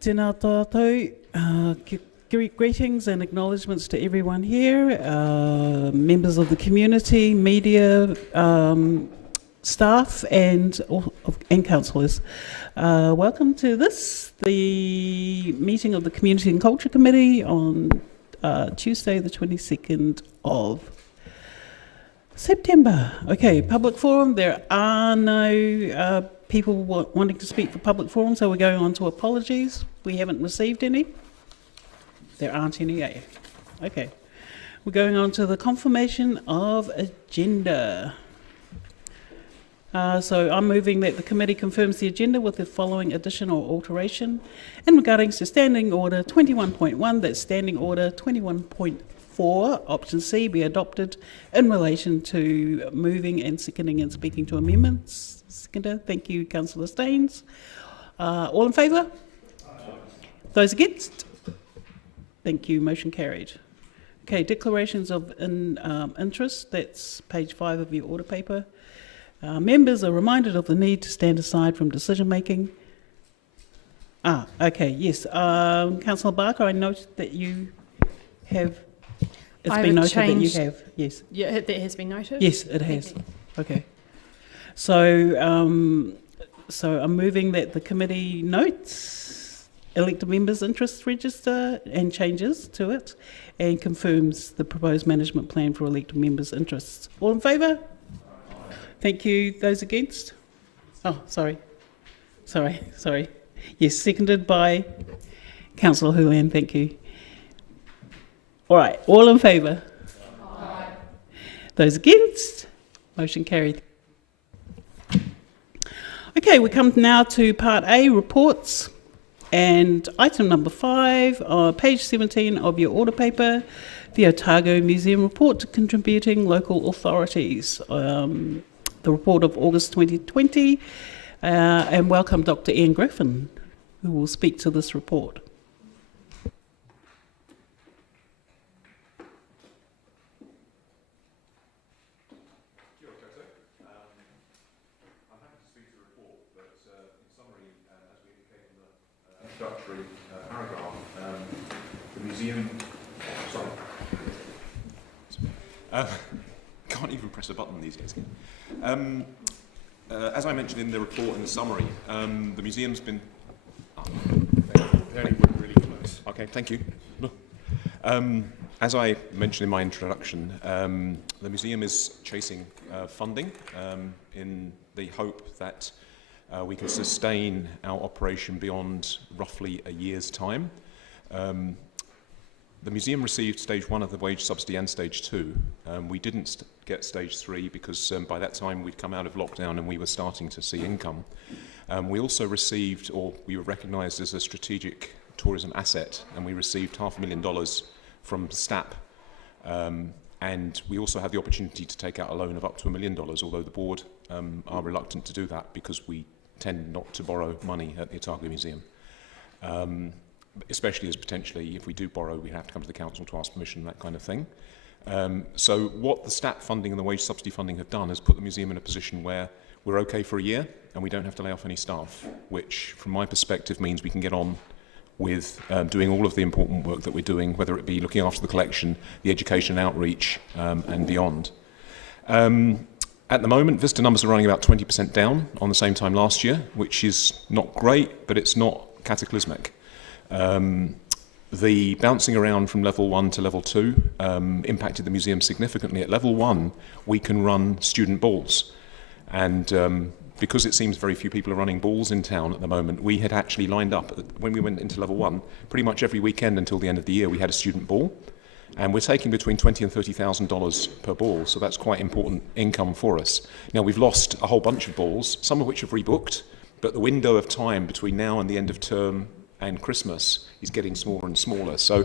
Tēnā tātou, greetings and acknowledgements to everyone here, members of the community, media, staff and councillors. Welcome to the meeting of the Community and Culture Committee on Tuesday the 22nd of September. Okay, public forum. There are no people wanting to speak for public forum, so we're going on to apologies. We haven't received any. There aren't any. Okay. We're going on to the confirmation of agenda. So I'm moving that the committee confirms the agenda with the following addition or alteration. In regarding to Standing Order 21.1, that Standing Order 21.4, option C, be adopted in relation to moving and seconding and speaking to amendments. Seconder, thank you, Councillor Staines. All in favour? Those against? Thank you, motion carried. Okay, declarations of interest, that's page 5 of your order paper. Members are reminded of the need to stand aside from decision making. Okay, yes. Councillor Barker, I note that you have, it's been noted that you have, yes. Yeah, that has been noted? Yes, it has. Okay. So, so I'm moving that the committee notes elected members' interest register and changes to it and confirms the proposed management plan for elected members' interests. All in favour? Thank you. Those against? Oh, sorry. Yes, seconded by Councillor Hulan. Thank you. All right. All in favour? Aye. Those against? Motion carried. Okay, we come now to Part A, reports. And item number 5, page 17 of your order paper, the Otago Museum report to contributing local authorities. The report of August 2020, and welcome Dr. Ian Griffin, who will speak to this report. I'm happy to speak to the report, but in summary, as we indicate in the introductory paragraph, the museum... Can't even press a button these days. As I mentioned in the report in the summary, the museum's been... really close. Okay, thank you. As I mentioned in my introduction, the museum is chasing funding in the hope that we can sustain our operation beyond roughly a year's time. The museum received stage 1 of the wage subsidy and stage 2. We didn't get stage 3 because by that time we'd come out of lockdown and we were starting to see income. We also received, or we were recognised as a strategic tourism asset, and we received $500,000 from STAP. And we also had the opportunity to take out a loan of up to $1 million, although the board are reluctant to do that because we tend not to borrow money at the Otago Museum. Especially as potentially, if we do borrow, we have to come to the council to ask permission, that kind of thing. So what the STAP funding and the wage subsidy funding have done is put the museum in a position where we're okay for a year and we don't have to lay off any staff, which from my perspective means we can get on with doing all of the important work that we're doing, whether it be looking after the collection, the education and outreach, and beyond. At the moment, visitor numbers are running about 20% down on the same time last year, which is not great, but it's not cataclysmic. The bouncing around from level 1 to level 2 impacted the museum significantly. At level 1, we can run student balls. And because it seems very few people are running balls in town at the moment, we had actually lined up, when we went into level 1, pretty much every weekend until the end of the year, we had a student ball. And we're taking between $20,000 and $30,000 per ball, so that's quite important income for us. Now, we've lost a whole bunch of balls, some of which have rebooked, but the window of time between now and the end of term and Christmas is getting smaller and smaller. So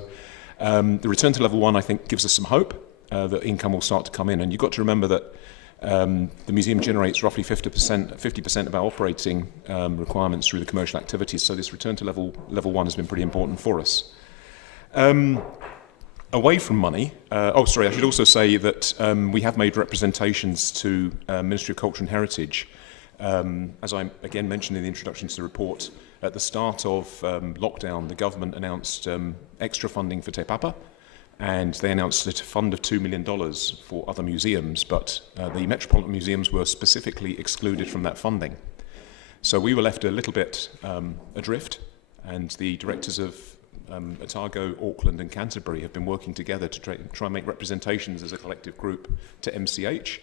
the return to level 1, I think, gives us some hope that income will start to come in. And you've got to remember that the museum generates roughly 50% of our operating requirements through the commercial activities. So this return to level 1 has been pretty important for us. Away from money, I should also say that we have made representations to Ministry of Culture and Heritage. As I again mentioned in the introduction to the report, At the start of lockdown, the government announced extra funding for Te Papa, and they announced a fund of $2 million for other museums, but the Metropolitan Museums were specifically excluded from that funding. So we were left a little bit adrift, and the directors of Otago, Auckland and Canterbury have been working together to try and make representations as a collective group to MCH.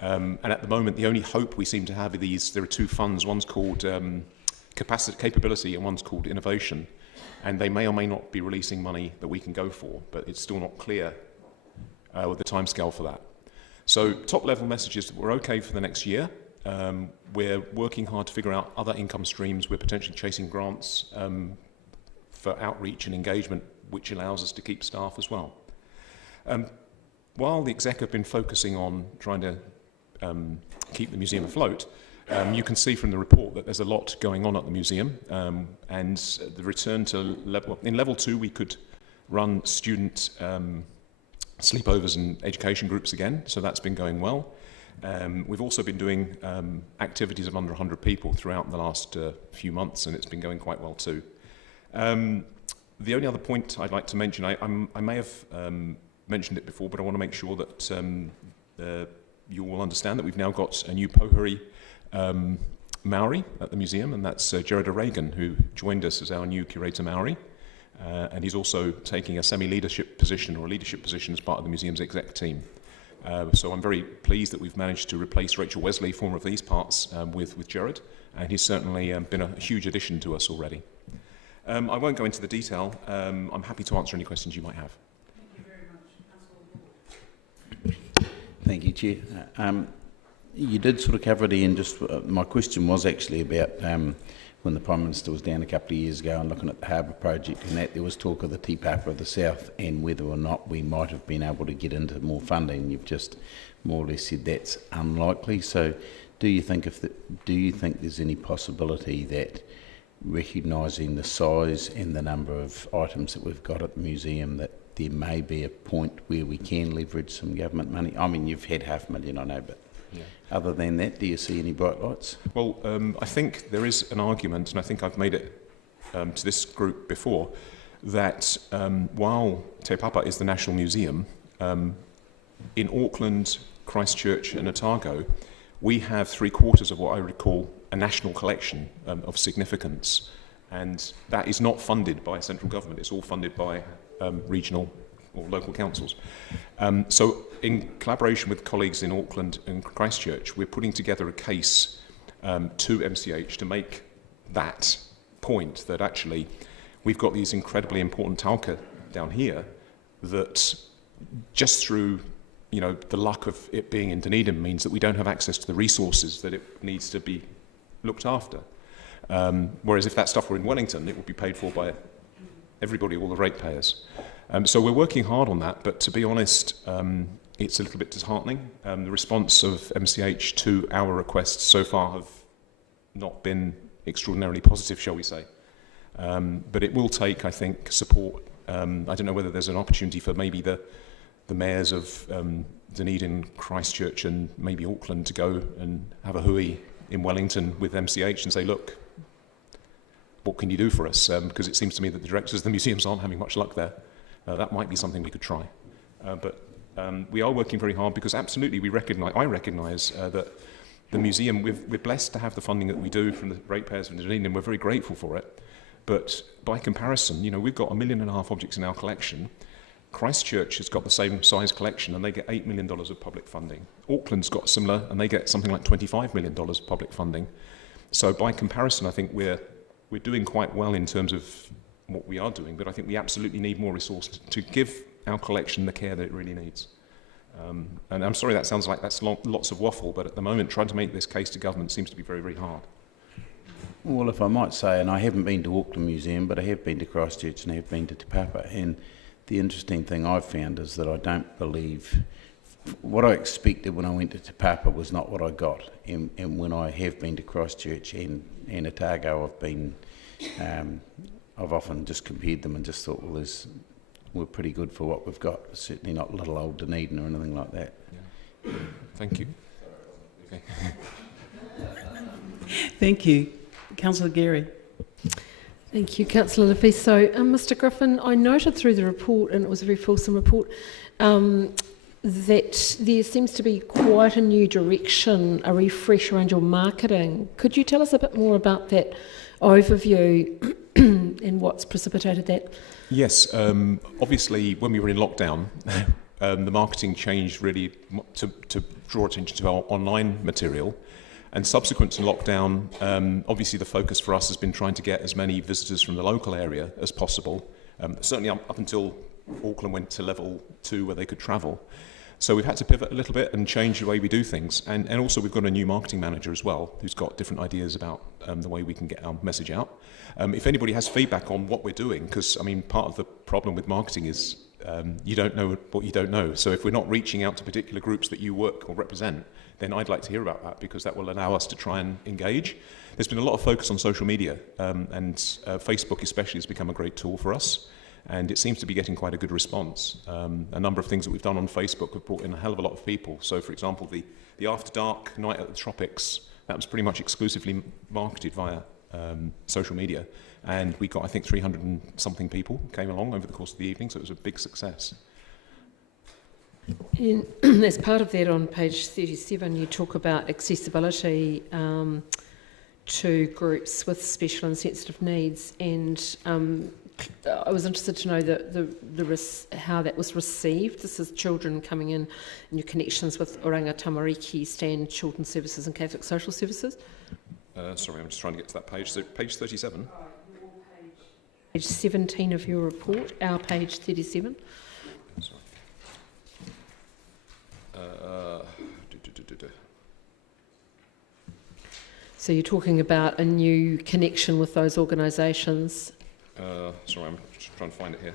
And at the moment, the only hope we seem to have are there are two funds. One's called Capability and one's called Innovation. And they may or may not be releasing money that we can go for, but it's still not clear with the timescale for that. So top level message is that we're okay for the next year. We're working hard to figure out other income streams. We're potentially chasing grants for outreach and engagement, which allows us to keep staff as well. While the exec have been focusing on trying to keep the museum afloat, you can see from the report that there's a lot going on at the museum, and the return to in level 2 we could run student sleepovers and education groups again, so that's been going well. We've also been doing activities of under 100 people throughout the last few months, and it's been going quite well too. The only other point I'd like to mention, I may have mentioned it before, but I want to make sure that you all understand that we've now got a new Pohuri Maori at the museum, and that's Gerard Reagan, who joined us as our new curator Maori, and he's also taking a semi-leadership position or a leadership position as part of the museum's exec team. So I'm very pleased that we've managed to replace Rachel Wesley, former of these parts, with Gerard, and he's certainly been a huge addition to us already. I won't go into the detail. I'm happy to answer any questions you might have. Thank you very much. Councillor. Thank you, Chair. You did sort of cover it, Ian. Just my question was actually about when the Prime Minister was down a couple of years ago and looking at the harbour project, and that there was talk of the Te Papa of the South and whether or not we might have been able to get into more funding. You've just more or less said that's unlikely. So, do you think there's any possibility that, recognising the size and the number of items that we've got at the museum, that there may be a point where we can leverage some government money? I mean, you've had $500,000, I know, but yeah. Other than that, do you see any bright lights? Well, I think there is an argument, and I think I've made it to this group before, that while Te Papa is the national museum, in Auckland, Christchurch and Otago, we have 3/4 of what I would call a national collection of significance, and that is not funded by central government. It's all funded by regional or local councils. So in collaboration with colleagues in Auckland and Christchurch, we're putting together a case to MCH to make that point, that actually we've got these incredibly important tauka down here that just through the luck of it being in Dunedin means that we don't have access to the resources that it needs to be looked after. Whereas if that stuff were in Wellington, it would be paid for by everybody, all the ratepayers. So we're working hard on that, but to be honest, it's a little bit disheartening. The response of MCH to our requests so far have not been extraordinarily positive, shall we say. But it will take, I think, support. I don't know whether there's an opportunity for maybe the mayors of Dunedin, Christchurch and maybe Auckland to go and have a hui in Wellington with MCH and say, look, what can you do for us? Because it seems to me that the directors of the museums aren't having much luck there. That might be something we could try. But we are working very hard because absolutely I recognise that the museum, we're blessed to have the funding that we do from the ratepayers of Dunedin, and we're very grateful for it. But by comparison, we've got 1.5 million objects in our collection. Christchurch has got the same size collection and they get $8 million of public funding. Auckland's got similar and they get something like $25 million of public funding. So by comparison, I think we're doing quite well in terms of what we are doing, but I think we absolutely need more resources to give our collection the care that it really needs. And I'm sorry that sounds like that's lots of waffle, but at the moment trying to make this case to government seems to be very, very hard. Well, if I might say, and I haven't been to Auckland Museum, but I have been to Christchurch and I have been to Te Papa, and the interesting thing I've found is that I don't believe what I expected when I went to Te Papa was not what I got. And when I have been to Christchurch and Otago, I've often just compared them and just thought, well, we're pretty good for what we've got. Certainly not little old Dunedin or anything like that. Yeah. Thank you. Okay. Thank you. Councillor Geary. Thank you, Councillor Lafise. So, Mr Griffin, I noted through the report, and it was a very fulsome report, that there seems to be quite a new direction, a refresh around your marketing. Could you tell us a bit more about that overview and what's precipitated that? Yes, obviously when we were in lockdown, the marketing changed really to draw attention to our online material. And subsequent to lockdown, obviously the focus for us has been trying to get as many visitors from the local area as possible, certainly up until Auckland went to level 2 where they could travel. So we've had to pivot a little bit and change the way we do things. And also we've got a new marketing manager as well, who's got different ideas about the way we can get our message out. If anybody has feedback on what we're doing, because I mean, part of the problem with marketing is you don't know what you don't know. So if we're not reaching out to particular groups that you work or represent, then I'd like to hear about that, because that will allow us to try and engage. There's been a lot of focus on social media, and Facebook especially has become a great tool for us, and it seems to be getting quite a good response. A number of things that we've done on Facebook have brought in a hell of a lot of people. So for example, the After Dark Night at the Tropics, that was pretty much exclusively marketed via social media, and we got, I think, 300 and something people came along over the course of the evening, so it was a big success. And as part of that, on page 37, you talk about accessibility to groups with special and sensitive needs, and I was interested to know how that was received. This is children coming in and your connections with Oranga Tamariki, Stand, Children's Services and Catholic Social Services. Sorry, I'm just trying to get to that page. So page 37. Page 17 of your report, our page 37. Sorry. So you're talking about a new connection with those organisations. Sorry, I'm just trying to find it here.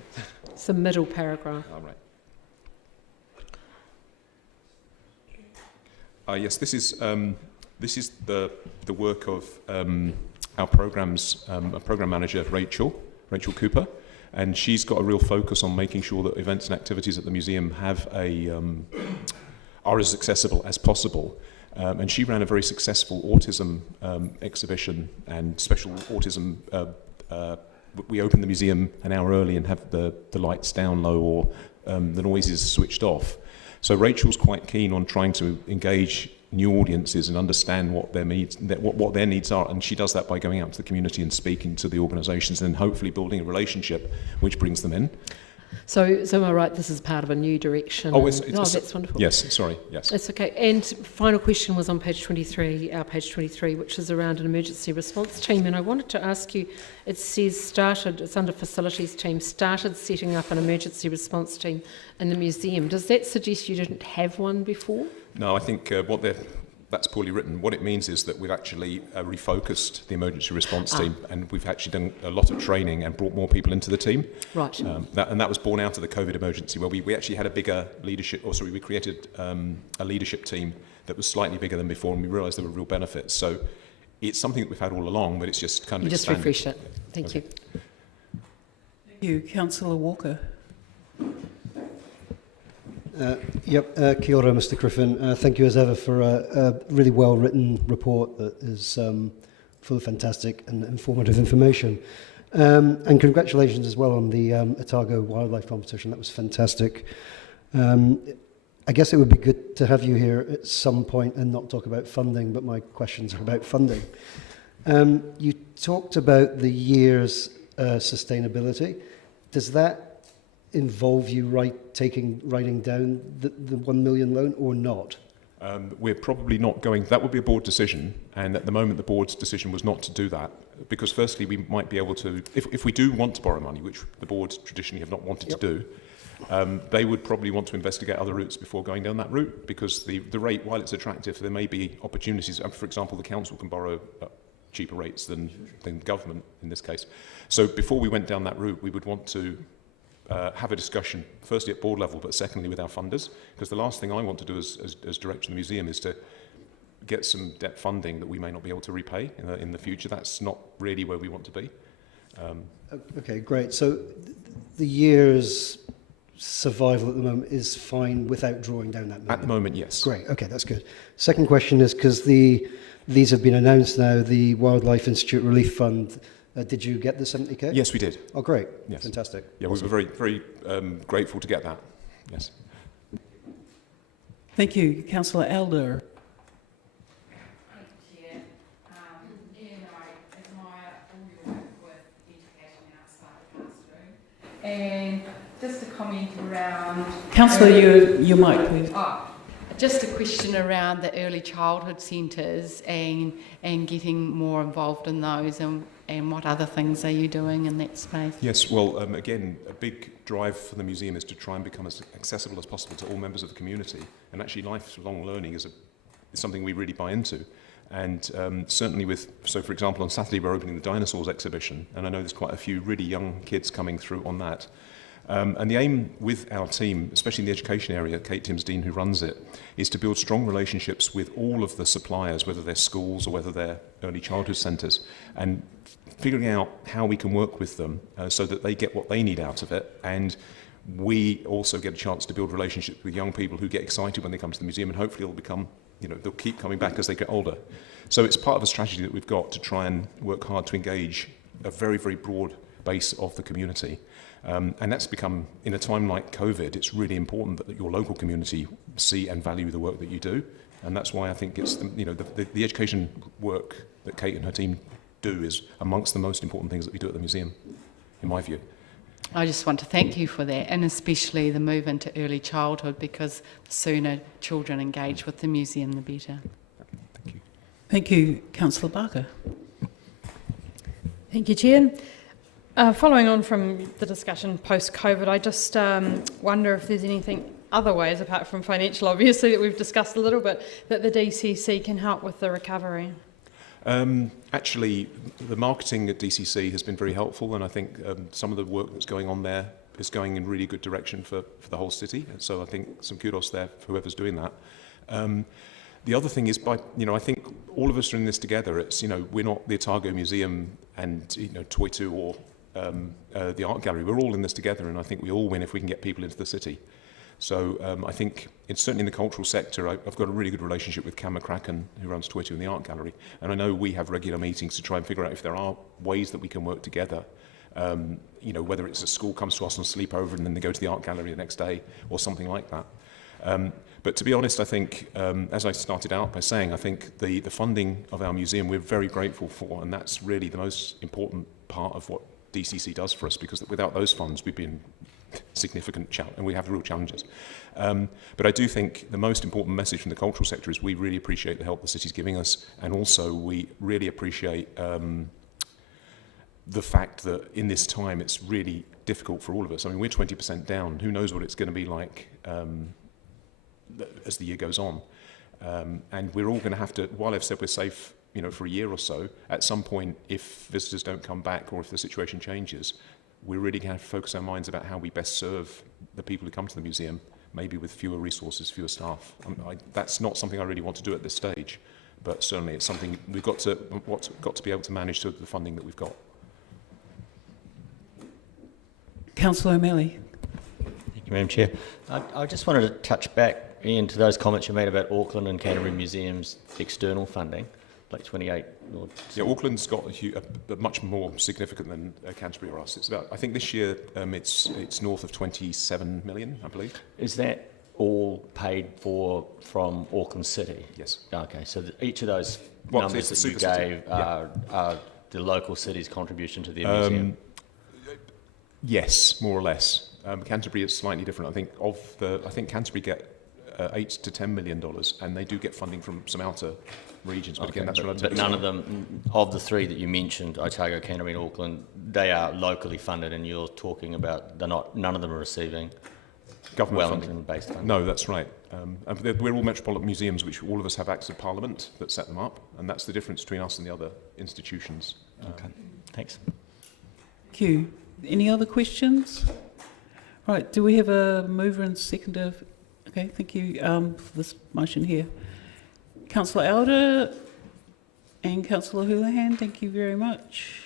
It's the middle paragraph. Oh, right. Yes, this is the work of our program's program manager, Rachel Cooper, and she's got a real focus on making sure that events and activities at the museum have are as accessible as possible. And she ran a very successful autism exhibition and special autism. We open the museum an hour early and have the lights down low or the noises switched off. So Rachel's quite keen on trying to engage new audiences and understand what their needs are, and she does that by going out to the community and speaking to the organisations and hopefully building a relationship which brings them in. So am I right, this is part of a new direction? That's wonderful. Yes, sorry, yes. That's okay. And final question was on page 23, our page 23, which is around an emergency response team. And I wanted to ask you, it says it's under facilities team, started setting up an emergency response team in the museum. Does that suggest you didn't have one before? No, I think that's poorly written. What it means is that we've actually refocused the emergency response team, and we've actually done a lot of training and brought more people into the team. Right. That was born out of the COVID emergency, where we actually had a bigger leadership, we created a leadership team that was slightly bigger than before, and we realised there were real benefits. So it's something that we've had all along, but it's just kind of expanded. Just refresh it. Thank you. Thank you. Councillor Walker. Kia ora, Mr Griffin. Thank you as ever for a really well-written report that is full of fantastic and informative information. And congratulations as well on the Otago Wildlife Competition. That was fantastic. I guess it would be good to have you here at some point and not talk about funding, but my questions are about funding. You talked about the year's sustainability. Does that involve you writing down the 1 million loan or not? We're probably not going. That would be a board decision, and at the moment the board's decision was not to do that, because firstly we might be able to, if we do want to borrow money, which the board traditionally have not wanted to do, they would probably want to investigate other routes before going down that route, because the rate, while it's attractive, there may be opportunities. For example, the council can borrow cheaper rates than government in this case. So before we went down that route, we would want to have a discussion, firstly at board level, but secondly with our funders, because the last thing I want to do as director of the museum is to get some debt funding that we may not be able to repay in the future. That's not really where we want to be. Okay, great. So the year's survival at the moment is fine without drawing down that money? At the moment, yes. Great, okay, that's good. Second question is, because these have been announced now, the Wildlife Institute Relief Fund Did you get the 70k? Yes, we did. Oh, great. Yes. Fantastic. Yeah, Awesome. we were very, very grateful to get that. Yes. Thank you. Councillor Elder. Thank you, Chair. Ian, I admire all your work with education outside the classroom. And just a comment around... Councillor, your mic, please. Just a question around the early childhood centres and getting more involved in those, and what other things are you doing in that space? Yes, well, again, a big drive for the museum is to try and become as accessible as possible to all members of the community. And actually, lifelong learning is something we really buy into. And certainly so for example, on Saturday we're opening the Dinosaurs exhibition, and I know there's quite a few really young kids coming through on that. And the aim with our team, especially in the education area, Kate Timsdean, who runs it, is to build strong relationships with all of the suppliers, whether they're schools or whether they're early childhood centres, and figuring out how we can work with them so that they get what they need out of it. And we also get a chance to build relationships with young people who get excited when they come to the museum, and hopefully they'll keep coming back as they get older. So it's part of a strategy that we've got to try and work hard to engage a very, very broad base of the community. And that's become, in a time like COVID, it's really important that your local community see and value the work that you do. And that's why I think it's the education work that Kate and her team do is amongst the most important things that we do at the museum, in my view. I just want to thank you for that, and especially the move into early childhood, because the sooner children engage with the museum, the better. Thank you. Thank you. Councillor Barker. Thank you, Chair. Following on from the discussion post-COVID, I just wonder if there's anything other ways, apart from financial, obviously, that we've discussed a little bit, that the DCC can help with the recovery. Actually, the marketing at DCC has been very helpful, and I think some of the work that's going on there is going in really good direction for the whole city. So I think some kudos there for whoever's doing that. The other thing is, I think all of us are in this together. It's, we're not the Otago Museum and, Toitu or the art gallery. We're all in this together, and I think we all win if we can get people into the city. So I think it's certainly in the cultural sector. I've got a really good relationship with Cam McCracken, who runs Toitu in the art gallery, and I know we have regular meetings to try and figure out if there are ways that we can work together. Whether it's a school comes to us on sleepover and then they go to the art gallery the next day or something like that. But to be honest, I think, as I started out by saying, I think the funding of our museum we're very grateful for, and that's really the most important part of what DCC does for us, because without those funds we've been significant and we have real challenges. But I do think the most important message from the cultural sector is we really appreciate the help the city's giving us, and also we really appreciate the fact that in this time it's really difficult for all of us. I mean, we're 20% down. Who knows what it's going to be like as the year goes on. And we're all going to have to, while I've said we're safe for a year or so, at some point, if visitors don't come back or if the situation changes, we're really going to have to focus our minds about how we best serve the people who come to the museum, maybe with fewer resources, fewer staff. That's not something I really want to do at this stage, but certainly it's something we've got to be able to manage to the funding that we've got. Councillor O'Malley. Thank you, Madam Chair. I just wanted to touch back, Ian, to those comments you made about Auckland and Canterbury Museum's external funding, like 28 or... Yeah, Auckland's got a much more significant than Canterbury or us. It's about, I think this year it's north of 27 million, I believe. Is that all paid for from Auckland City? Yes. Okay, so each of those numbers that you gave are the local city's contribution to the museum? Yes, more or less. Canterbury is slightly different. I think Canterbury get $8 to $10 million, and they do get funding from some outer regions. But again, that's relatively. But none of them, of the three that you mentioned, Otago, Canterbury, and Auckland, they are locally funded, and you're talking about none of them are receiving government Wellington-based funding. No, that's right. We're all metropolitan museums, which all of us have acts of Parliament that set them up, and that's the difference between us and the other institutions. Okay, thanks. Thank you. Any other questions? Right, do we have a mover and seconder? Okay, thank you for this motion here. Councillor Elder and Councillor Houlihan, thank you very much.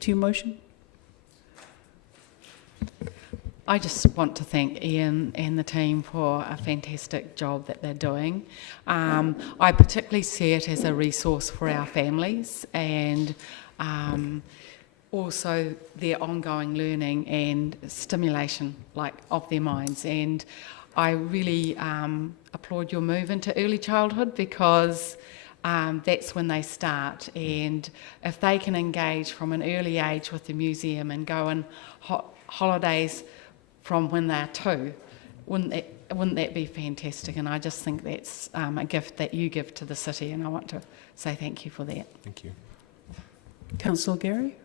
To your motion. I just want to thank Ian and the team for a fantastic job that they're doing. I particularly see it as a resource for our families, and also their ongoing learning and stimulation of their minds. And I really applaud your move into early childhood, because that's when they start, and if they can engage from an early age with the museum and go on holidays from when they're 2, wouldn't that be fantastic? And I just think that's a gift that you give to the city, and I want to say thank you for that. Thank you. Councillor Gary?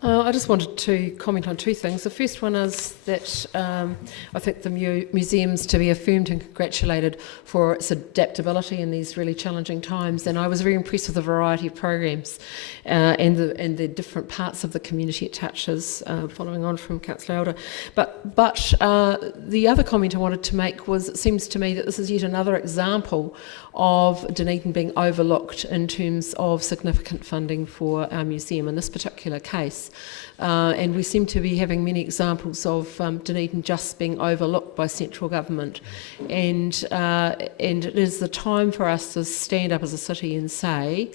I just wanted to comment on 2 things. The first one is that I think the museum's to be affirmed and congratulated for its adaptability in these really challenging times. And I was very impressed with the variety of programs and the different parts of the community it touches, following on from Councillor Elder. But the other comment I wanted to make was, it seems to me that this is yet another example of Dunedin being overlooked in terms of significant funding for our museum in this particular case. And we seem to be having many examples of Dunedin just being overlooked by central government. And it is the time for us to stand up as a city and say,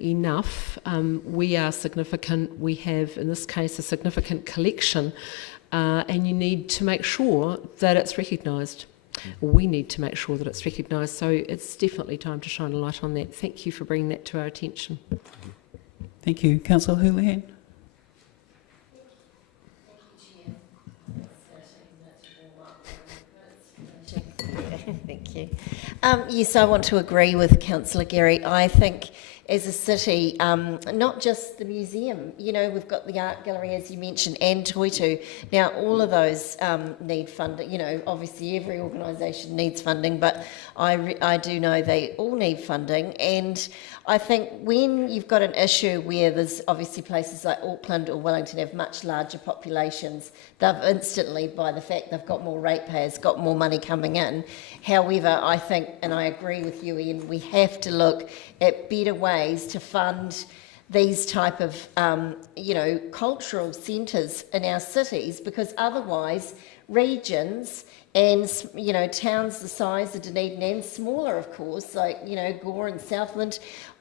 enough, we are significant, we have, in this case, a significant collection, and you need to make sure that it's recognised. We need to make sure that it's recognised, so it's definitely time to shine a light on that. Thank you for bringing that to our attention. Thank you. Councillor Houlihan? Thank you. Yes, I want to agree with Councillor Gary. I think as a city, not just the museum, we've got the art gallery, as you mentioned, and Toitu. Now, all of those need funding. Obviously every organisation needs funding, but I do know they all need funding. And I think when you've got an issue where there's obviously places like Auckland or Wellington have much larger populations, they've instantly, by the fact they've got more ratepayers, got more money coming in. However, I think, and I agree with you, Ian, we have to look at better ways to fund these type of, cultural centres in our cities, because otherwise regions and, towns the size of Dunedin and smaller, of course, like, Gore and Southland,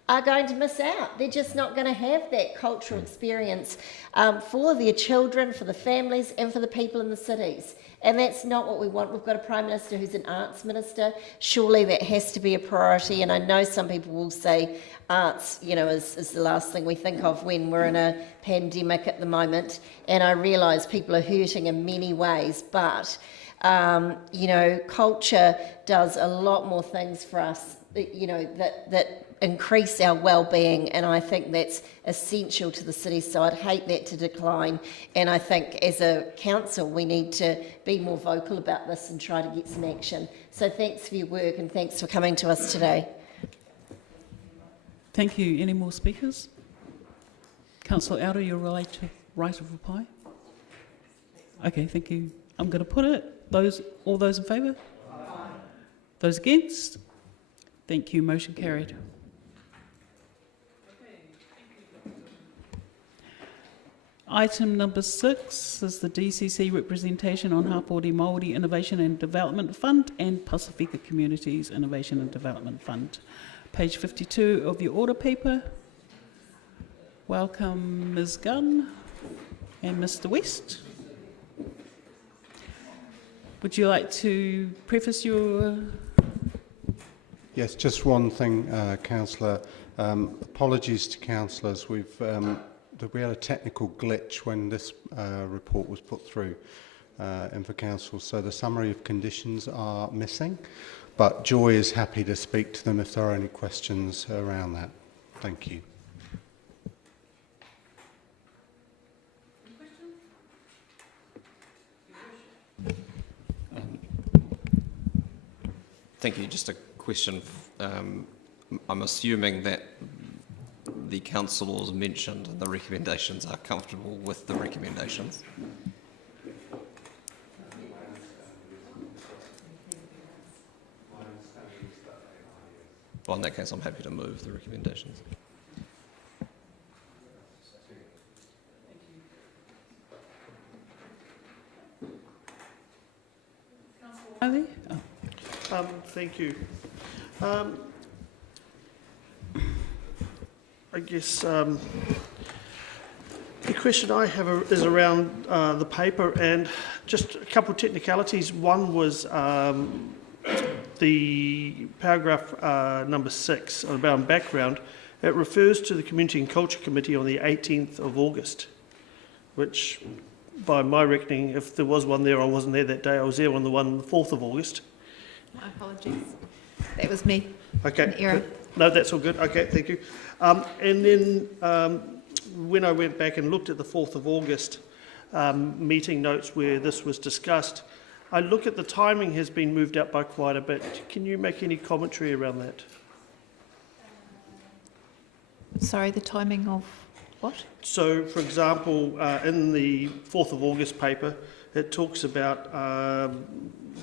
are going to miss out. They're just not going to have that cultural experience for their children, for the families, and for the people in the cities. And that's not what we want. We've got a Prime Minister who's an arts minister. Surely that has to be a priority. And I know some people will say arts, is the last thing we think of when we're in a pandemic at the moment. And I realise people are hurting in many ways, but, culture does a lot more things for us, that increase our well-being, and I think that's essential to the city, so I'd hate that to decline. And I think as a council we need to be more vocal about this and try to get some action. So thanks for your work and thanks for coming to us today. Thank you. Any more speakers? Councillor Elder, your right of reply. Okay, thank you. I'm going to put it. All those in favour? Aye. Those against? Thank you. Motion carried. Item number 6 is the DCC representation on Hapori Māori Innovation and Development Fund and Pasifika Communities Innovation and Development Fund. Page 52 of your order paper. Welcome Ms Gunn and Mr West. Would you like to preface your... Yes, just one thing, Councillor. Apologies to councillors. We had a technical glitch when this report was put through in for council, so the summary of conditions are missing, but Joy is happy to speak to them if there are any questions around that. Thank you. Thank you. Just a question. I'm assuming that the councillors mentioned in the recommendations are comfortable with the recommendations. Well, in that case, I'm happy to move the recommendations. Thank you. I guess the question I have is around the paper, and just a couple of technicalities. One was the paragraph number 6 about background. It refers to the Community and Culture Committee on the 18th of August, which, by my reckoning, if there was one there, I wasn't there that day. I was there on the 4th of August. My apologies. That was me. Okay. An error. No, that's all good. Okay, thank you. And then when I went back and looked at the 4th of August meeting notes where this was discussed, I look at the timing has been moved up by quite a bit. Can you make any commentary around that? Sorry, the timing of what? So, for example, in the 4th of August paper, it talks about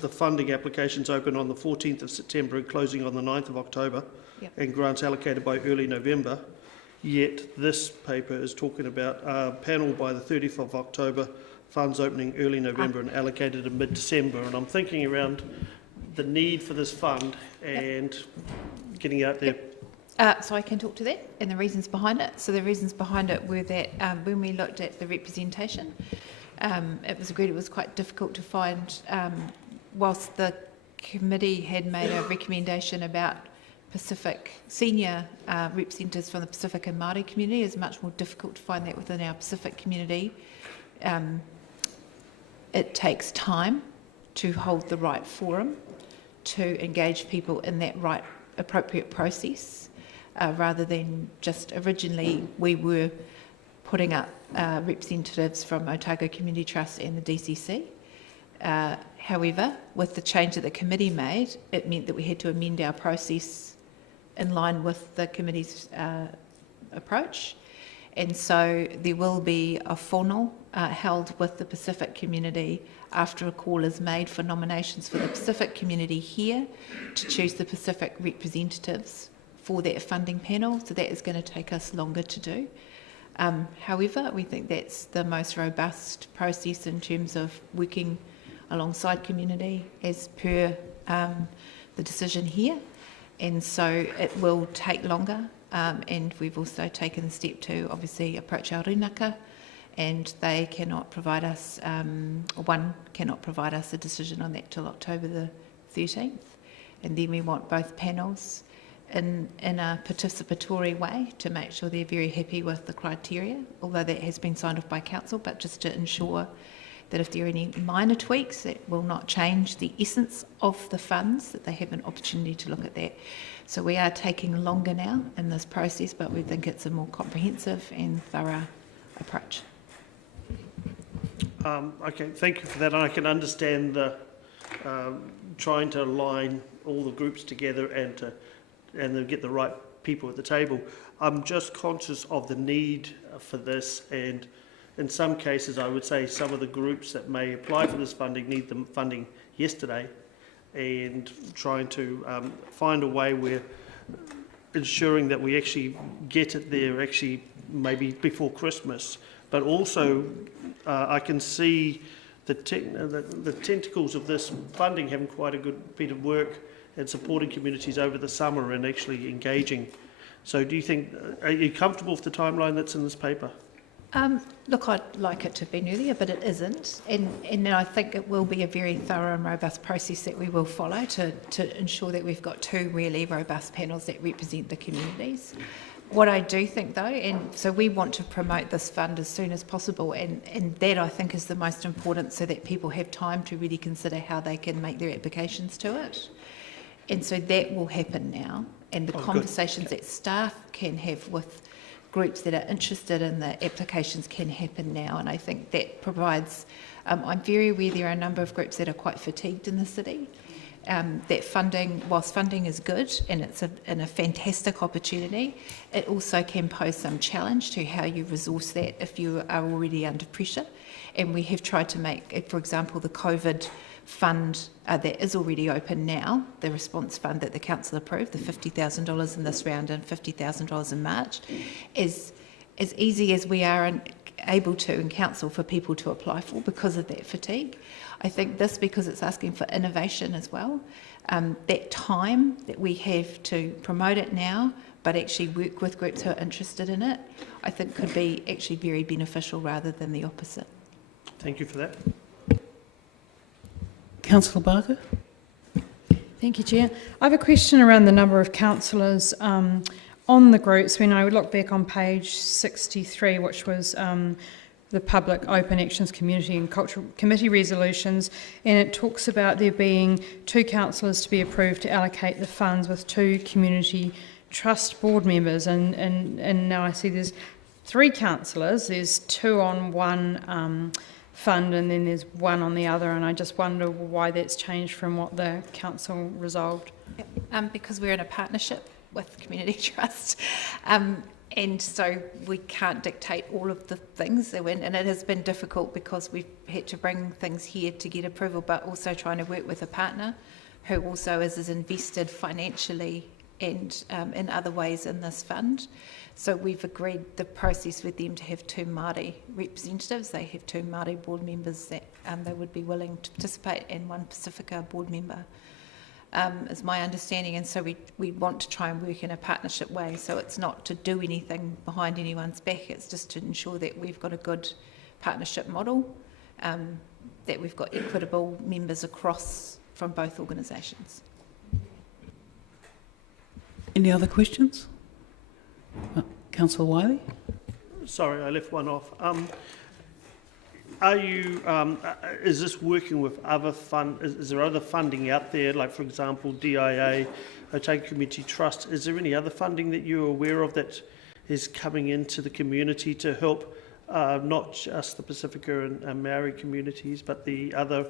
the funding applications open on the 14th of September and closing on the 9th of October, Yep. and grants allocated by early November. Yet this paper is talking about panel by the 30th of October, funds opening early November and allocated in mid-December. And I'm thinking around the need for this fund and getting out there. So I can talk to that and the reasons behind it. So the reasons behind it were that when we looked at the representation, it was agreed it was quite difficult to find, whilst the committee had made a recommendation about Pacific senior representatives from the Pacific and Māori community, it's much more difficult to find that within our Pacific community. It takes time to hold the right forum, to engage people in that right appropriate process, rather than just originally we were putting up representatives from Otago Community Trust and the DCC. However, with the change that the committee made, it meant that we had to amend our process in line with the committee's approach. And so there will be a whānau held with the Pacific community after a call is made for nominations for the Pacific community here to choose the Pacific representatives for that funding panel. So that is going to take us longer to do. However, we think that's the most robust process in terms of working alongside community as per the decision here. And so it will take longer. And we've also taken the step to obviously approach our rinaka, and they cannot provide us, one cannot provide us a decision on that till October the 13th. And then we want both panels in a participatory way to make sure they're very happy with the criteria, although that has been signed off by council, but just to ensure that if there are any minor tweaks that will not change the essence of the funds, that they have an opportunity to look at that. So we are taking longer now in this process, but we think it's a more comprehensive and thorough approach. Okay, thank you for that. And I can understand the trying to align all the groups together and to get the right people at the table. I'm just conscious of the need for this, and in some cases I would say some of the groups that may apply for this funding need the funding yesterday, and trying to find a way where ensuring that we actually get it there actually maybe before Christmas. But also I can see the tentacles of this funding having quite a good bit of work and supporting communities over the summer and actually engaging. So do you think, are you comfortable with the timeline that's in this paper? Look, I'd like it to have been earlier, but it isn't. And I think it will be a very thorough and robust process that we will follow to ensure that we've got two really robust panels that represent the communities. What I do think, though, and so we want to promote this fund as soon as possible, and that I think is the most important, so that people have time to really consider how they can make their applications to it. And so that will happen now, and the conversations that staff can have with groups that are interested in the applications can happen now, and I think that provides, I'm very aware there are a number of groups that are quite fatigued in the city, that funding, whilst funding is good and it's a fantastic opportunity, it also can pose some challenge to how you resource that if you are already under pressure. And we have tried to make, for example, the COVID fund that is already open now, the response fund that the council approved, the $50,000 in this round and $50,000 in March, is as easy as we are able to in council for people to apply for because of that fatigue. I think this, because it's asking for innovation as well, that time that we have to promote it now, but actually work with groups who are interested in it, I think could be actually very beneficial rather than the opposite. Thank you for that. Councillor Barker. Thank you, Chair. I have a question around the number of councillors on the groups. When I would look back on page 63, which was the Public Open Actions Community and Cultural Committee resolutions, and it talks about there being 2 councillors to be approved to allocate the funds with 2 community trust board members, and now I see there's 3 councillors. There's 2 on one fund and then there's 1 on the other, and I just wonder why that's changed from what the council resolved. Because we're in a partnership with Community Trust, and so we can't dictate all of the things that went, and it has been difficult because we've had to bring things here to get approval, but also trying to work with a partner who also is invested financially and in other ways in this fund. So we've agreed the process with them to have 2 Māori representatives. They have 2 Māori board members that they would be willing to participate, and 1 Pacifica board member, is my understanding. And so we want to try and work in a partnership way. So it's not to do anything behind anyone's back. It's just to ensure that we've got a good partnership model, that we've got equitable members across from both organisations. Any other questions? Councillor Wiley. Sorry, I left one off. Are you? Is this working with other fund? Is there other funding out there, like for example DIA, Otago Community Trust? Is there any other funding that you're aware of that is coming into the community to help not just the Pacifica and Maori communities, but the other,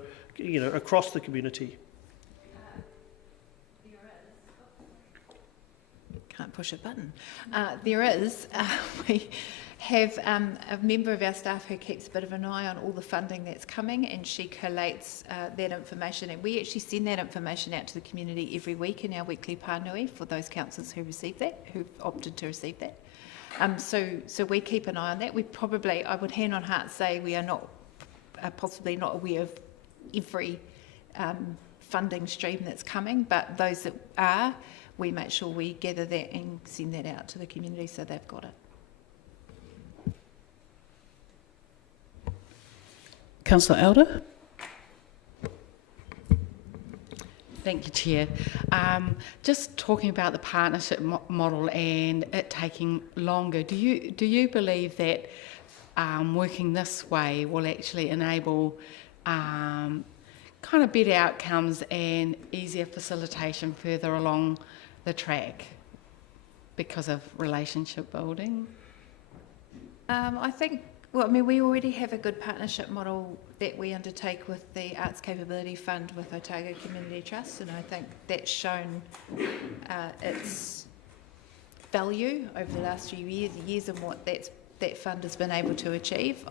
across the community? Can't push a button. There is. We have a member of our staff who keeps a bit of an eye on all the funding that's coming, and she collates that information, and we actually send that information out to the community every week in our weekly pānui for those councillors who receive that, who've opted to receive that. So we keep an eye on that. We probably, I would hand on heart say, we are not possibly not aware of every funding stream that's coming, but those that are, we make sure we gather that and send that out to the community so they've got it. Councillor Elder. Thank you, Chair. Just talking about the partnership model and it taking longer, do you believe that working this way will actually enable kind of better outcomes and easier facilitation further along the track because of relationship building? I think, well, I mean, we already have a good partnership model that we undertake with the Arts Capability Fund with Otago Community Trust, and I think that's shown its value over the last few years and what that fund has been able to achieve.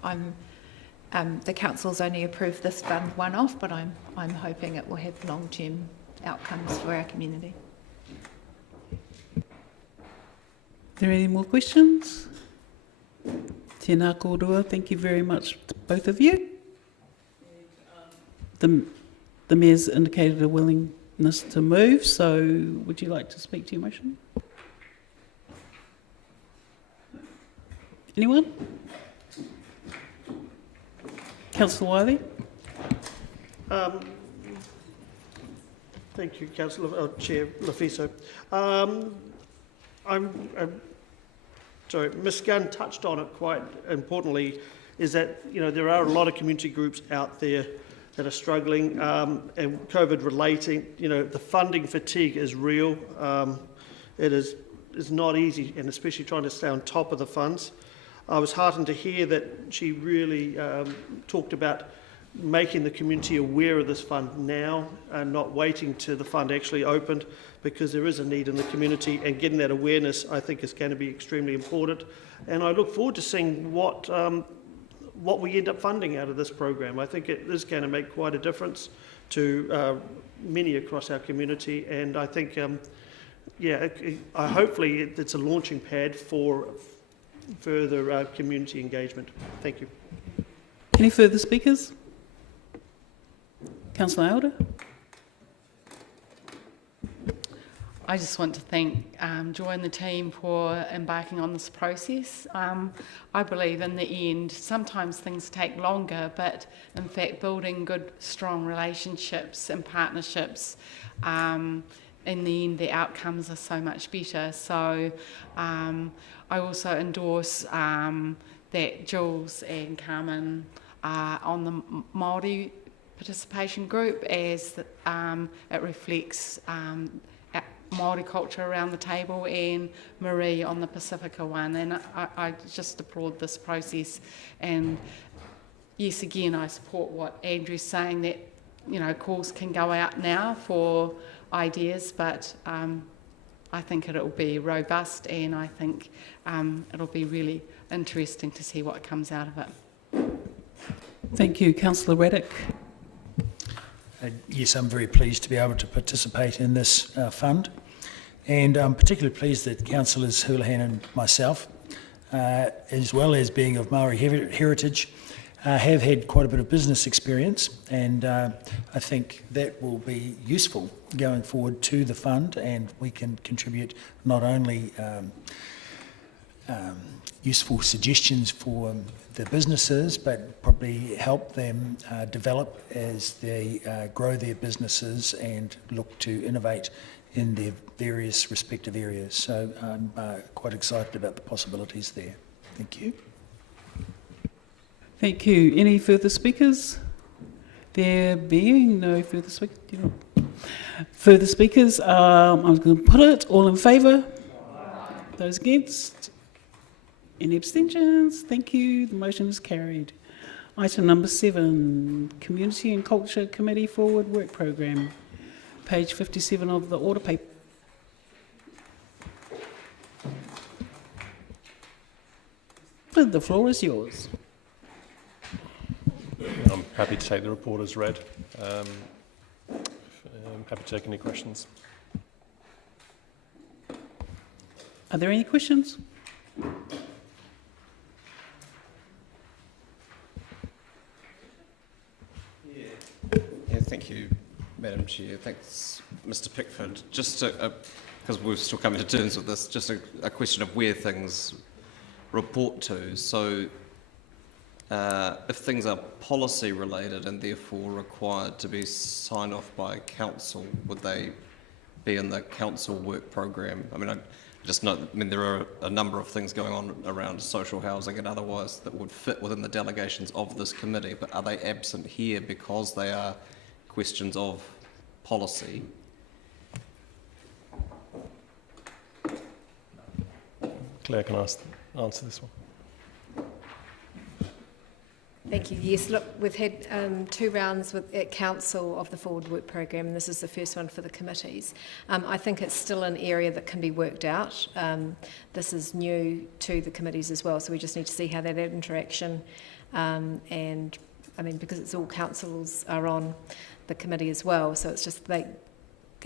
The council's only approved this fund one-off, but I'm hoping it will have long-term outcomes for our community. Are there any more questions? Tēnā kōrua, thank you very much to both of you. The Mayor's indicated a willingness to move, so would you like to speak to your motion? Anyone? Councillor Wiley. Thank you, Councillor Chair Lafiso. Sorry, Ms Gunn touched on it quite importantly, is that there are a lot of community groups out there that are struggling, and COVID relating. The funding fatigue is real. It is not easy, and especially trying to stay on top of the funds. I was heartened to hear that she really talked about making the community aware of this fund now and not waiting till the fund actually opened, because there is a need in the community, and getting that awareness I think is going to be extremely important. And I look forward to seeing what we end up funding out of this program. I think it is going to make quite a difference to many across our community, and I think hopefully it's a launching pad for further community engagement. Thank you. Any further speakers? Councillor Elder. I just want to thank Joy and the team for embarking on this process. I believe in the end, sometimes things take longer, but in fact, building good, strong relationships and partnerships, in the end, the outcomes are so much better. So I also endorse that Jules and Carmen are on the Māori participation group, as it reflects Māori culture around the table, and Marie on the Pacifica one. And I just applaud this process. And yes, again, I support what Andrew's saying, that, you know, calls can go out now for ideas, but I think it'll be robust, and I think it'll be really interesting to see what comes out of it. Thank you. Councillor Raddick. Yes, I'm very pleased to be able to participate in this fund, and I'm particularly pleased that Councillors Houlihan and myself, as well as being of Maori heritage, have had quite a bit of business experience, and I think that will be useful going forward to the fund, and we can contribute not only useful suggestions for the businesses, but probably help them develop as they grow their businesses and look to innovate in their various respective areas. So I'm quite excited about the possibilities there. Thank you. Thank you. Any further speakers? There being no further speakers. Further speakers, I'm going to put it. All in favour? Those against? Any abstentions? Thank you. The motion is carried. Item number 7, Community and Culture Committee Forward Work Programme. Page 57 of the order paper. The floor is yours. I'm happy to take the report as read. I'm happy to take any questions. Are there any questions? Yeah, thank you, Madam Chair. Thanks, Mr. Pickford. Just because we're still coming to terms with this, just a question of where things report to. So if things are policy related and therefore required to be signed off by council, would they be in the council work program? I mean, I just know, I mean, there are a number of things going on around social housing and otherwise that would fit within the delegations of this committee, but are they absent here because they are questions of policy? Claire can answer this one. Thank you. Yes, look, we've had 2 rounds at Council of the Forward Work Programme, and this is the first one for the committees. I think it's still an area that can be worked out. This is new to the committees as well, so we just need to see how that interaction, and I mean, because it's all councils are on the committee as well, so it's just there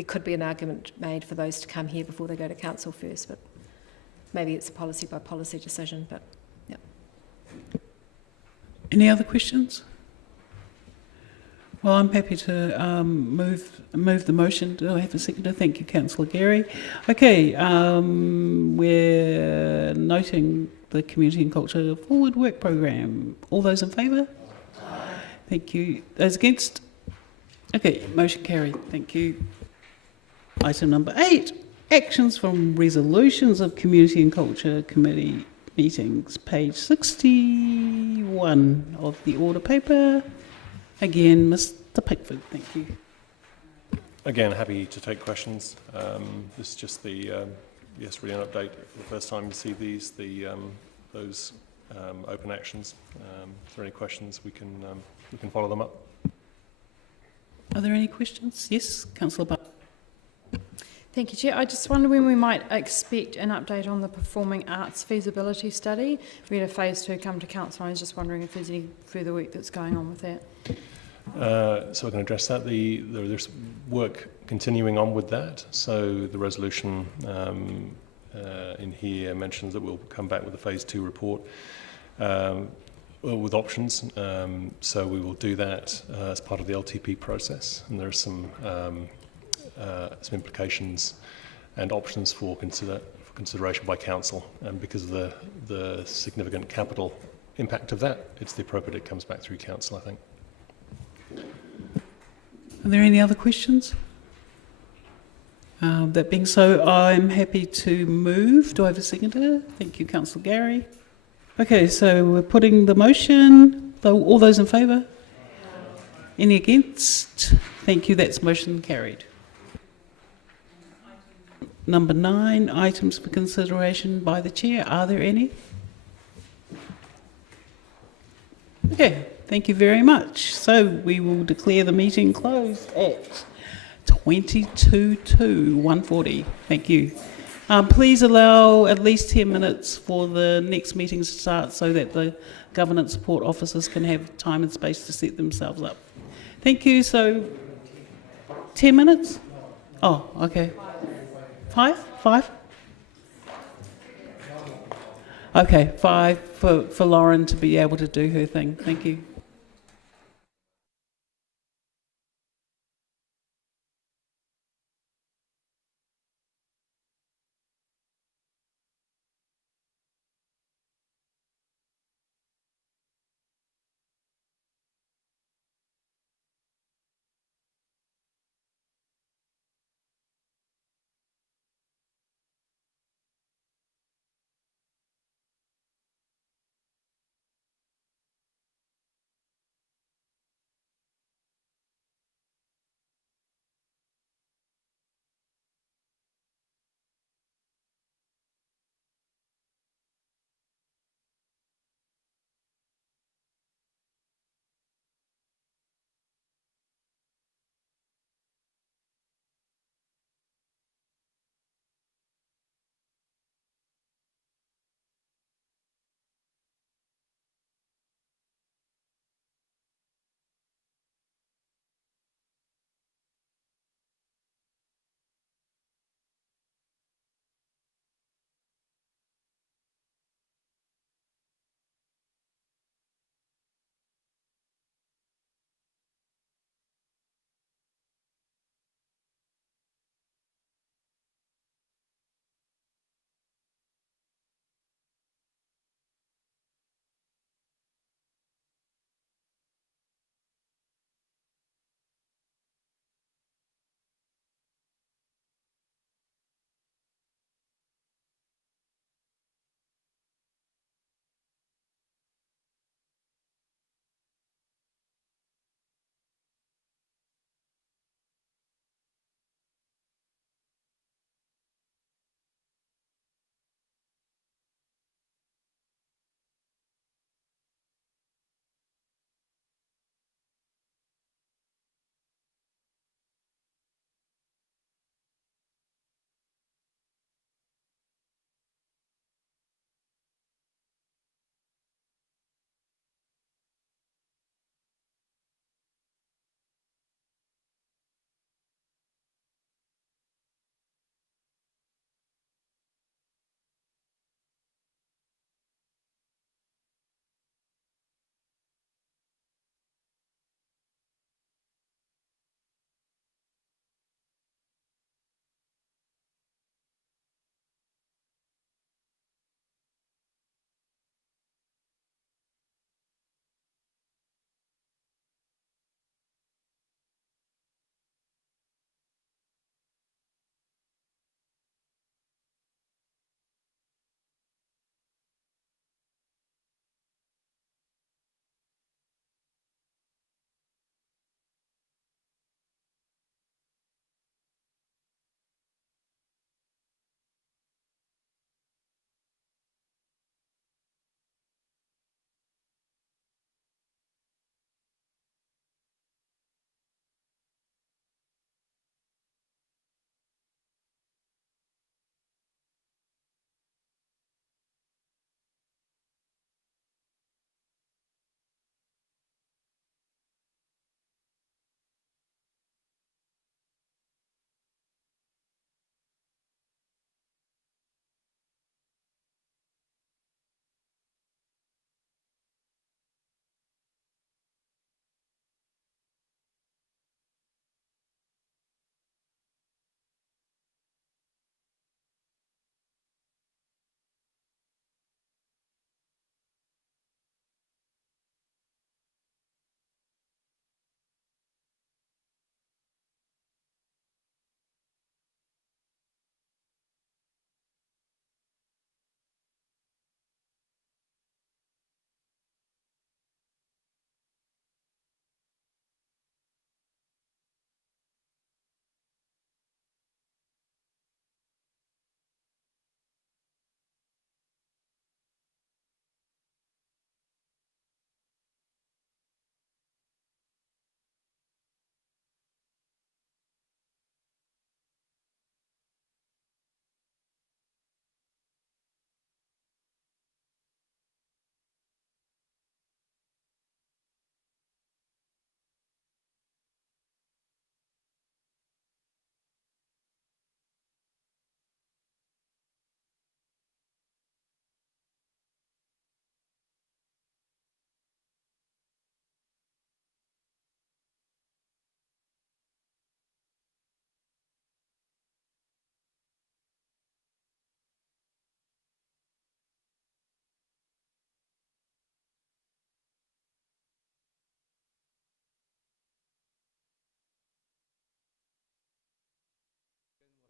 could be an argument made for those to come here before they go to council first, but maybe it's a policy by policy decision, but yeah. Any other questions? Well, I'm happy to move the motion. Do I have a seconder? Thank you, Councillor Gary. Okay, we're noting the Community and Culture Forward Work Programme. All those in favour? Thank you. Those against? Okay, motion carried. Thank you. Item number 8, actions from resolutions of Community and Culture Committee meetings, page 61 of the order paper. Again, Mr. Pickford, thank you. Again, happy to take questions. This is just the, yes, really an update. For the first time you see these, those open actions. If there are any questions, we can follow them up. Are there any questions? Yes, Councillor Barr. Thank you, Chair. I just wonder when we might expect an update on the performing arts feasibility study. We had a phase 2 come to council. I was just wondering if there's any further work that's going on with that. So I can address that. There's work continuing on with that. So the resolution in here mentions that we'll come back with a phase 2 report with options. So we will do that as part of the LTP process. And there are some implications and options for consideration by council. And because of the significant capital impact of that, it's the appropriate it comes back through council, I think. Are there any other questions? That being so, I'm happy to move. Do I have a seconder? Thank you, Councillor Gary. Okay, so we're putting the motion. All those in favour? Any against? Thank you, that's motion carried. Number 9, items for consideration by the Chair. Are there any? Okay, thank you very much. So we will declare the meeting closed at 22 to 1:40. Thank you. Please allow at least 10 minutes for the next meeting to start so that the governance support officers can have time and space to set themselves up. Thank you. So 10 minutes? Oh, okay. 5? Okay, 5 for Lauren to be able to do her thing. Thank you.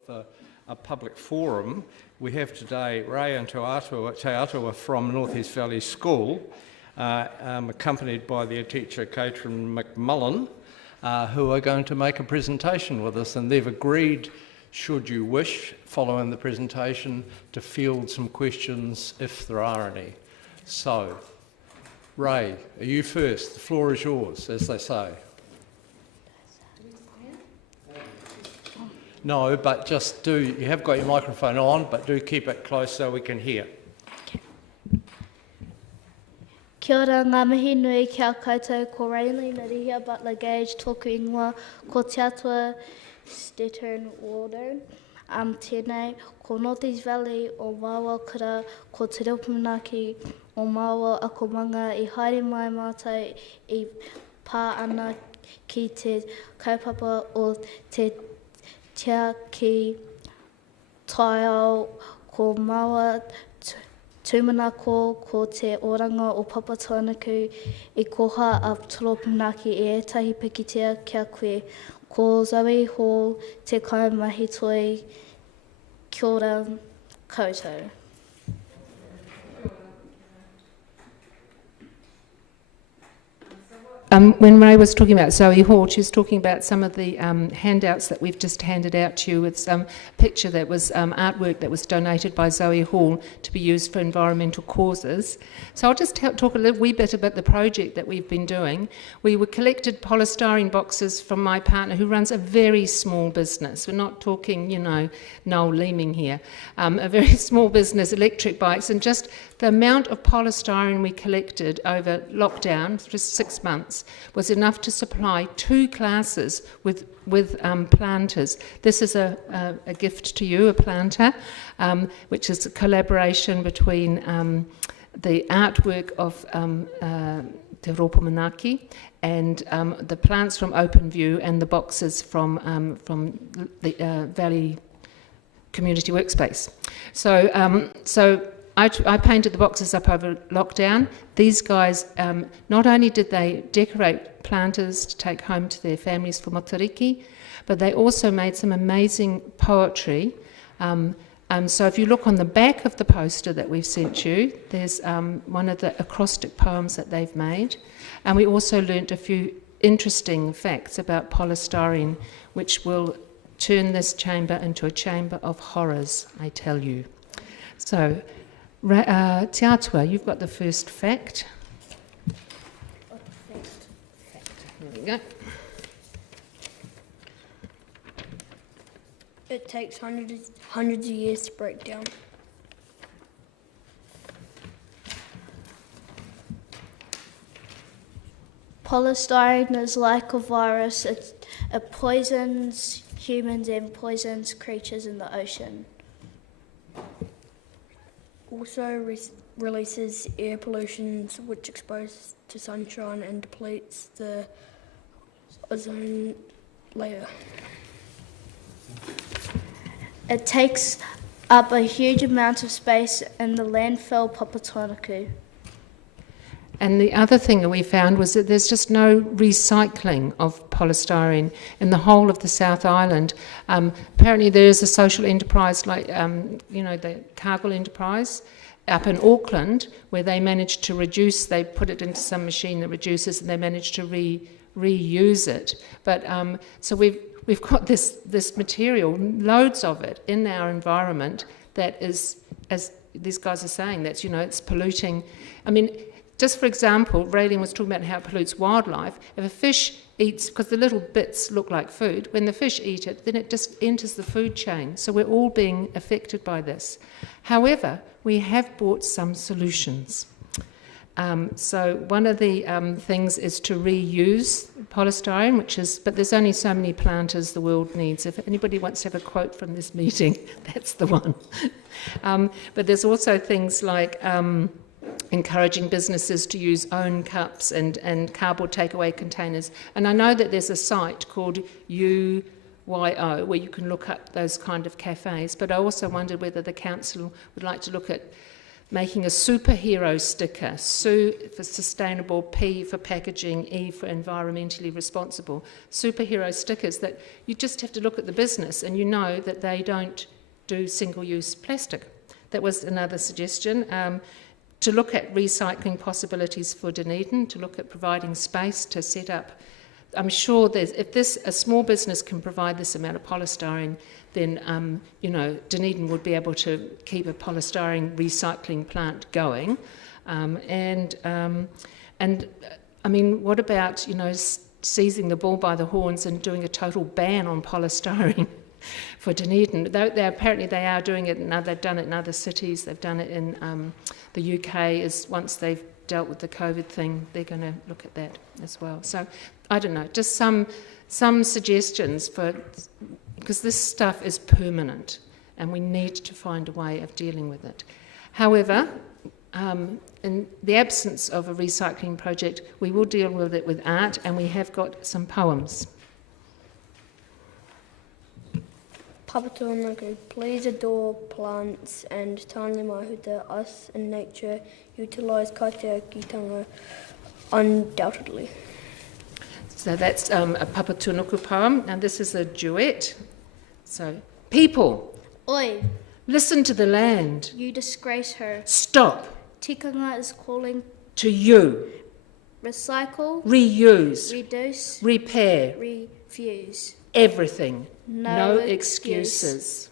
a public forum. We have today Ray and Te Atua from North East Valley School, accompanied by their teacher Catherine McMullen, who are going to make a presentation with us, and they've agreed, should you wish, following the presentation, to field some questions if there are any. So, Ray, are you first? The floor is yours, as they say. No, but just you have got your microphone on, but do keep it close so we can hear. Kia ora, ngā mihi nui kia koutou, ko Raylene Narihia Butler Gage, tōku ingoa, ko Te Atua Stetter and Waldern. Tēnei, ko North East Valley o Māua Kura, ko Te Raupumanaki o Māua Akomanga, I haere mai mātou I pā ana ki te kaupapa o te tia ki taiao, ko Māua Tūmanako, ko te oranga o Papatōnaku, I koha a Toropunaki e ētahi pikitia kia koe, ko Zoe Hall, te kaumahi toi, kia ora koutou. When Ray was talking about Zoe Hall, she was talking about some of the handouts that we've just handed out to you with some picture that was artwork that was donated by Zoe Hall to be used for environmental causes. So I'll just talk a little wee bit about the project that we've been doing. We collected polystyrene boxes from my partner who runs a very small business. We're not talking, you know, Noel Leeming here. A very small business, electric bikes, and just the amount of polystyrene we collected over lockdown, just 6 months, was enough to supply 2 classes with planters. This is a gift to you, a planter, which is a collaboration between the artwork of Te Raupumanaki and the plants from Open View and the boxes from the Valley Community Workspace. So I painted the boxes up over lockdown. These guys, not only did they decorate planters to take home to their families for motoriki, but they also made some amazing poetry. So if you look on the back of the poster that we've sent you, there's one of the acrostic poems that they've made. And we also learnt a few interesting facts about polystyrene, which will turn this chamber into a chamber of horrors, I tell you. So, Te Atua, you've got the first fact. Here we go. It takes hundreds of years to break down. Polystyrene is like a virus. It poisons humans and poisons creatures in the ocean. Also releases air pollution, which exposed to sunshine and depletes the ozone layer. It takes up a huge amount of space in the landfill Papatōnaku. And the other thing that we found was that there's just no recycling of polystyrene in the whole of the South Island. Apparently there is a social enterprise like, the Cargill enterprise up in Auckland where they managed to reduce, they put it into some machine that reduces and they managed to reuse it. But so we've got this material, loads of it in our environment that is, as these guys are saying, that's, it's polluting. I mean, just for example, Raylene was talking about how it pollutes wildlife. If a fish eats, because the little bits look like food, when the fish eat it, then it just enters the food chain. So we're all being affected by this. However, we have brought some solutions. So one of the things is to reuse polystyrene, but there's only so many planters the world needs. If anybody wants to have a quote from this meeting, that's the one. But there's also things like encouraging businesses to use own cups and cardboard takeaway containers. And I know that there's a site called UYO where you can look up those kind of cafes, but I also wondered whether the council would like to look at making a superhero sticker, SU for sustainable, P for packaging, E for environmentally responsible, superhero stickers that you just have to look at the business and you know that they don't do single-use plastic. That was another suggestion. To look at recycling possibilities for Dunedin, to look at providing space to set up. I'm sure if a small business can provide this amount of polystyrene, then Dunedin would be able to keep a polystyrene recycling plant going. What about seizing the bull by the horns and doing a total ban on polystyrene for Dunedin? Apparently they are doing it now. They've done it in other cities. They've done it in the UK. Once they've dealt with the COVID thing, they're going to look at that as well. So I don't know, just some suggestions because this stuff is permanent and we need to find a way of dealing with it. However, in the absence of a recycling project, we will deal with it with art, and we have got some poems. Papatūānuku, please adore plants and tāne mahuta, us in nature, utilise kaitiakitanga undoubtedly. So that's a Papatūānuku poem, and this is a duet. So, people, Oi, listen to the land. You disgrace her. Stop. Tikanga is calling. To you. Recycle. Reuse. Reduce. Repair. Refuse. Everything. No excuses.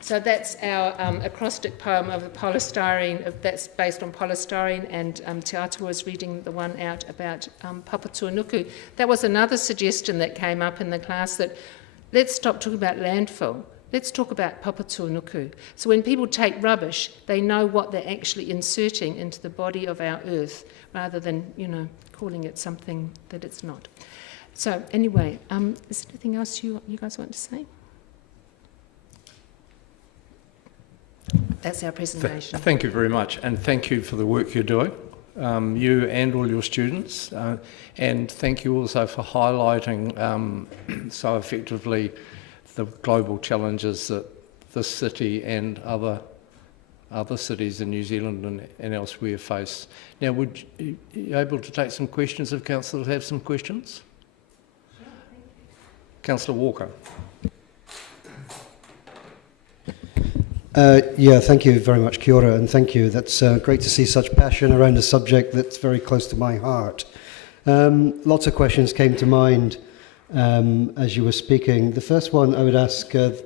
So that's our acrostic poem of the polystyrene, that's based on polystyrene, and Te Atua was reading the one out about Papatūānuku. That was another suggestion that came up in the class, that let's stop talking about landfill. Let's talk about Papatūānuku. So when people take rubbish, they know what they're actually inserting into the body of our earth, rather than, calling it something that it's not. So anyway, is there anything else you guys want to say? That's our presentation. Thank you very much, and thank you for the work you're doing, you and all your students, and thank you also for highlighting so effectively the global challenges that this city and other cities in New Zealand and elsewhere face. Now, would you be able to take some questions if councillors have some questions? Sure, thank you. Councillor Walker. Thank you very much, Kia ora, and thank you. That's great to see such passion around a subject that's very close to my heart. Lots of questions came to mind as you were speaking. The first one I would ask the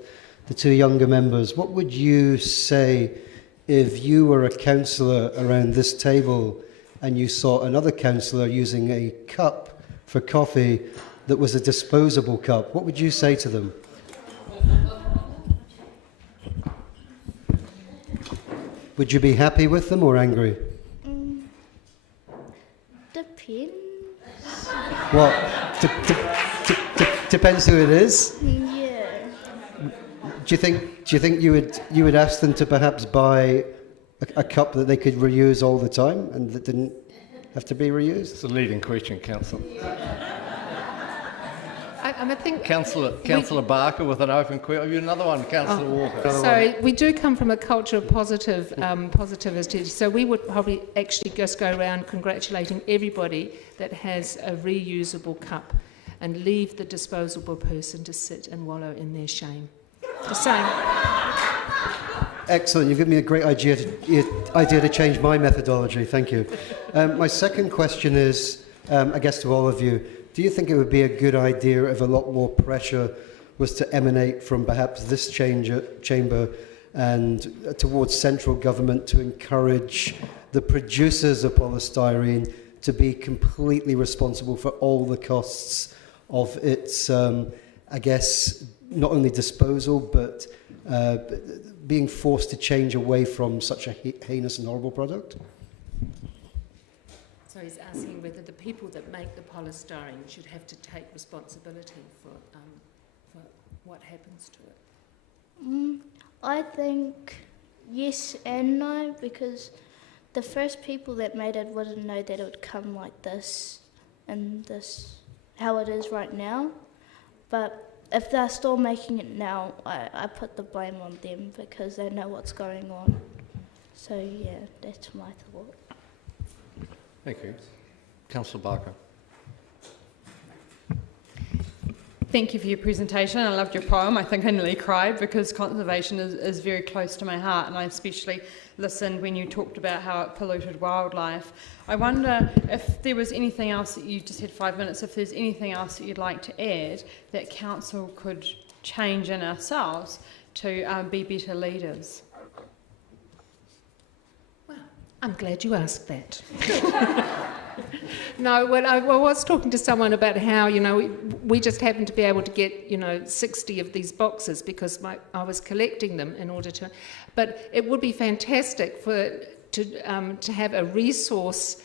two younger members, what would you say if you were a councillor around this table and you saw another councillor using a cup for coffee that was a disposable cup? What would you say to them? Would you be happy with them or angry? Depends. Well, depends who it is. Yeah. Do you think you would ask them to perhaps buy a cup that they could reuse all the time and that didn't have to be reused? It's a leading question, Councillor. I think Councillor Barker with an open question. You another one, Councillor Walker. So we do come from a culture of positivity. So we would probably actually just go around congratulating everybody that has a reusable cup, and leave the disposable person to sit and wallow in their shame. Just saying. Excellent. You've given me a great idea to change my methodology. Thank you. My second question is, I guess to all of you, do you think it would be a good idea if a lot more pressure was to emanate from perhaps this chamber and towards central government to encourage the producers of polystyrene to be completely responsible for all the costs of its, I guess, not only disposal, but being forced to change away from such a heinous and horrible product? So he's asking whether the people that make the polystyrene should have to take responsibility for what happens to it. I think yes and no, because the first people that made it wouldn't know that it would come like this and this, how it is right now. But if they're still making it now, I put the blame on them because they know what's going on. So yeah, that's my thought. Thank you. Councillor Barker. Thank you for your presentation. I loved your poem. I think I nearly cried because conservation is very close to my heart, and I especially listened when you talked about how it polluted wildlife. I wonder if there was anything else that you just had 5 minutes, if there's anything else that you'd like to add that council could change in ourselves to be better leaders. Well, I'm glad you asked that. No, when I was talking to someone about how, we just happened to be able to get, 60 of these boxes because I was collecting them in order to... But it would be fantastic to have a resource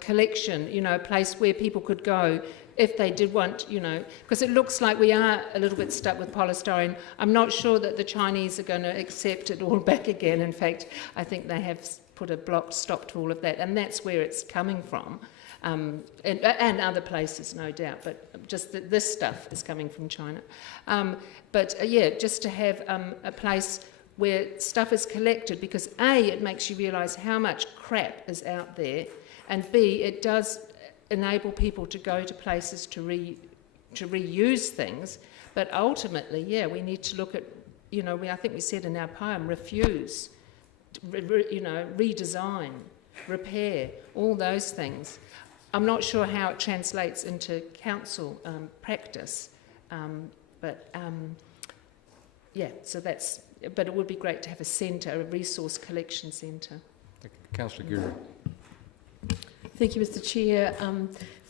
collection, a place where people could go if they did want, because it looks like we are a little bit stuck with polystyrene. I'm not sure that the Chinese are going to accept it all back again. In fact, I think they have put a blocked stop to all of that, and that's where it's coming from, and other places, no doubt, but just this stuff is coming from China. Just to have a place where stuff is collected, because A, it makes you realise how much crap is out there, and B, it does enable people to go to places to reuse things, but ultimately, we need to look at, I think we said in our poem, refuse, redesign, repair, all those things. I'm not sure how it translates into council practice, so that's. But it would be great to have a centre, a resource collection centre. Councillor Guru. Thank you, Mr. Chair.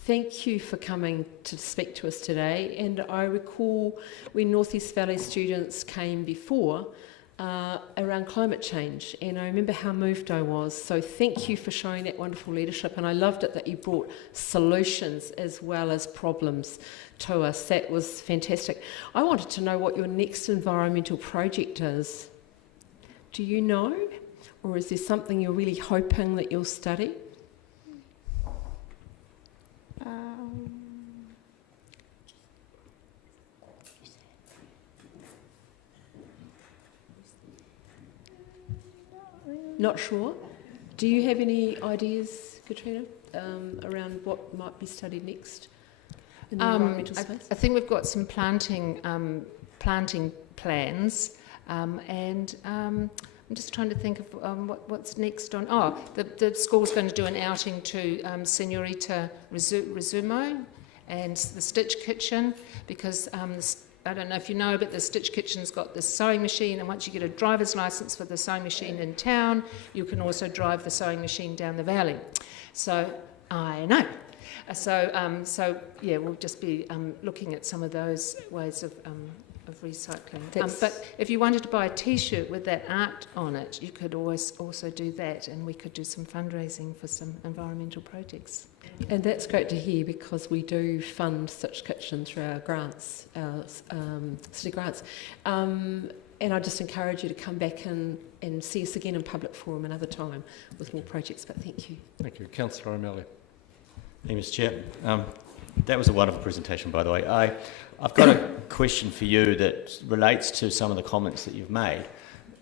Thank you for coming to speak to us today. And I recall when North East Valley students came before around climate change, and I remember how moved I was. So thank you for showing that wonderful leadership, and I loved it that you brought solutions as well as problems to us. That was fantastic. I wanted to know what your next environmental project is. Do you know? Or is there something you're really hoping that you'll study? Not sure. Do you have any ideas, Katrina, around what might be studied next in the environmental space? I think we've got some planting plans, and I'm just trying to think of what's next on. The school's going to do an outing to Senorita Rizumo and the Stitch Kitchen, because I don't know if you know, but the Stitch Kitchen's got the sewing machine, and once you get a driver's licence for the sewing machine in town, you can also drive the sewing machine down the valley. So, I know. We'll just be looking at some of those ways of recycling. But if you wanted to buy a T-shirt with that art on it, you could always also do that, and we could do some fundraising for some environmental projects. And that's great to hear, because we do fund Stitch Kitchen through our grants, our city grants. And I just encourage you to come back and see us again in public forum another time with more projects, but thank you. Thank you. Councillor O'Malley. Thank you, Mr. Chair. That was a wonderful presentation, by the way. I've got a question for you that relates to some of the comments that you've made,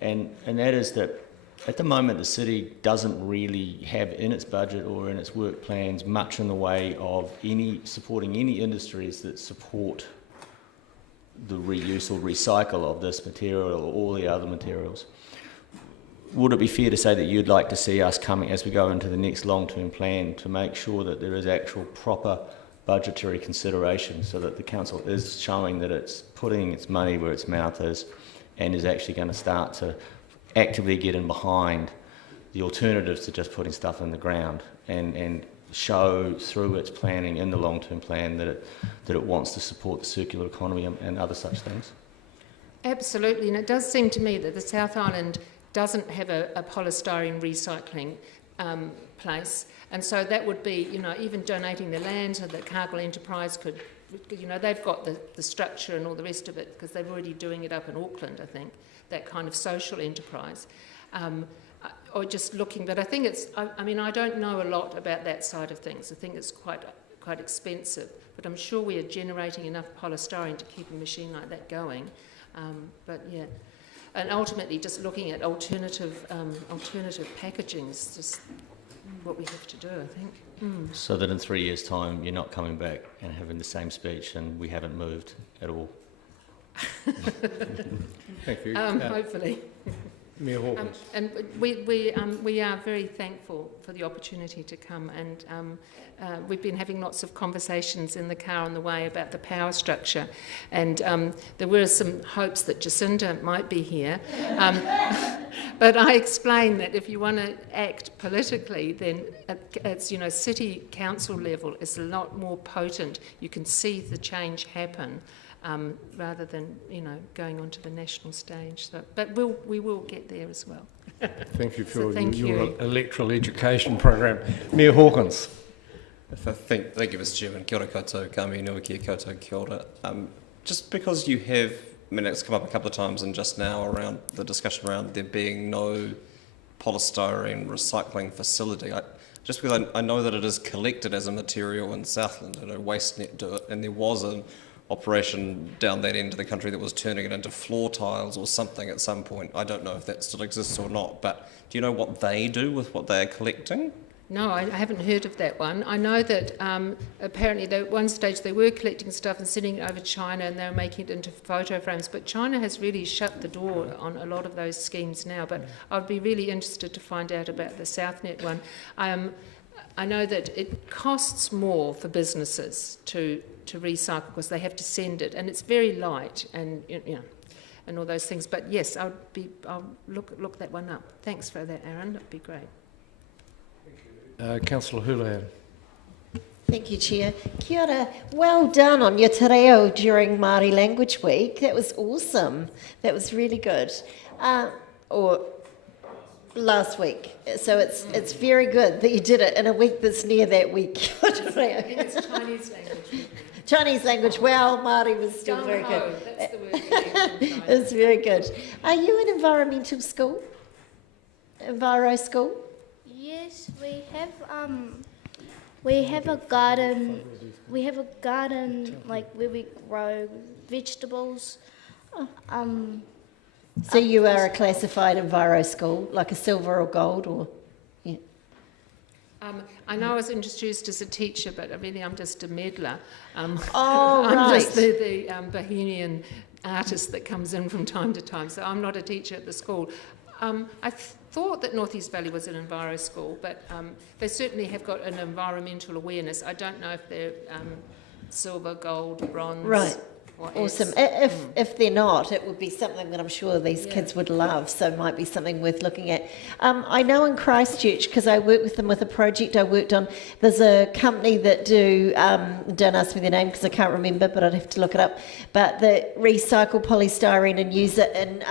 and that is that at the moment the city doesn't really have in its budget or in its work plans much in the way of supporting any industries that support the reuse or recycle of this material or all the other materials. Would it be fair to say that you'd like to see us coming, as we go into the next long-term plan, to make sure that there is actual proper budgetary consideration, so that the council is showing that it's putting its money where its mouth is and is actually going to start to actively get in behind the alternatives to just putting stuff in the ground, and show through its planning in the long-term plan that it wants to support the circular economy and other such things? Absolutely, and it does seem to me that the South Island doesn't have a polystyrene recycling place, and so that would be, even donating the land so that Cargill Enterprise could, they've got the structure and all the rest of it, because they're already doing it up in Auckland, I think, that kind of social enterprise. Or just looking, but I think I don't know a lot about that side of things. I think it's quite expensive, but I'm sure we are generating enough polystyrene to keep a machine like that going. and ultimately just looking at alternative packaging is just what we have to do, I think. So that in 3 years' time, you're not coming back and having the same speech and we haven't moved at all. Thank you. Hopefully. Mayor Hawkins. And we are very thankful for the opportunity to come, and we've been having lots of conversations in the car on the way about the power structure, and there were some hopes that Jacinda might be here, but I explained that if you want to act politically, then it's, you know, city council level is a lot more potent. You can see the change happen. Rather than, you know, going onto the national stage. So, but we will get there as well. Thank you for So your electoral education program. Mayor Hawkins. Thank you, Mr. Chairman. Kia ora koutou, ka me nui ki koutou kia ora. Just because you have, I mean, it's come up a couple of times and just now around the discussion around there being no polystyrene recycling facility. Just because I know that it is collected as a material in Southland, I know WasteNet do it, and there was an operation down that end of the country that was turning it into floor tiles or something at some point. I don't know if that still exists or not, but do you know what they do with what they are collecting? No, I haven't heard of that one. I know that apparently at one stage they were collecting stuff and sending it over China, and they were making it into photo frames, but China has really shut the door on a lot of those schemes now. But I'd be really interested to find out about the SouthNet one. I know that it costs more for businesses to recycle because they have to send it, and it's very light, and you know, and all those things. But yes, I'll look that one up. Thanks for that, Aaron. That'd be great. Councillor Houlihan. Thank you, Chair. Kia ora. Well done on your te reo during Māori Language Week. That was awesome. That was really good. Or last week. So it's very good that you did it in a week that's near that week. It's Chinese language. Chinese language. Well, Māori was still very good. That's the word. It's very good. Are you an environmental school? Enviro school? Yes, we have a garden. We have a garden like where we grow vegetables. So you are a classified enviro school, like a silver or gold, or yeah. I know I was introduced as a teacher, but really I'm just a meddler. I'm right. just the Bohemian artist that comes in from time to time, so I'm not a teacher at the school. I thought that North East Valley was an enviro school, but they certainly have got an environmental awareness. I don't know if they're silver, gold, bronze. Right. Or awesome. S. If they're not, it would be something that I'm sure these kids would love, so it might be something worth looking at. I know in Christchurch, because I work with them with a project I worked on, there's a company that do, don't ask me their name because I can't remember, but I'd have to look it up, but they recycle polystyrene and use it in,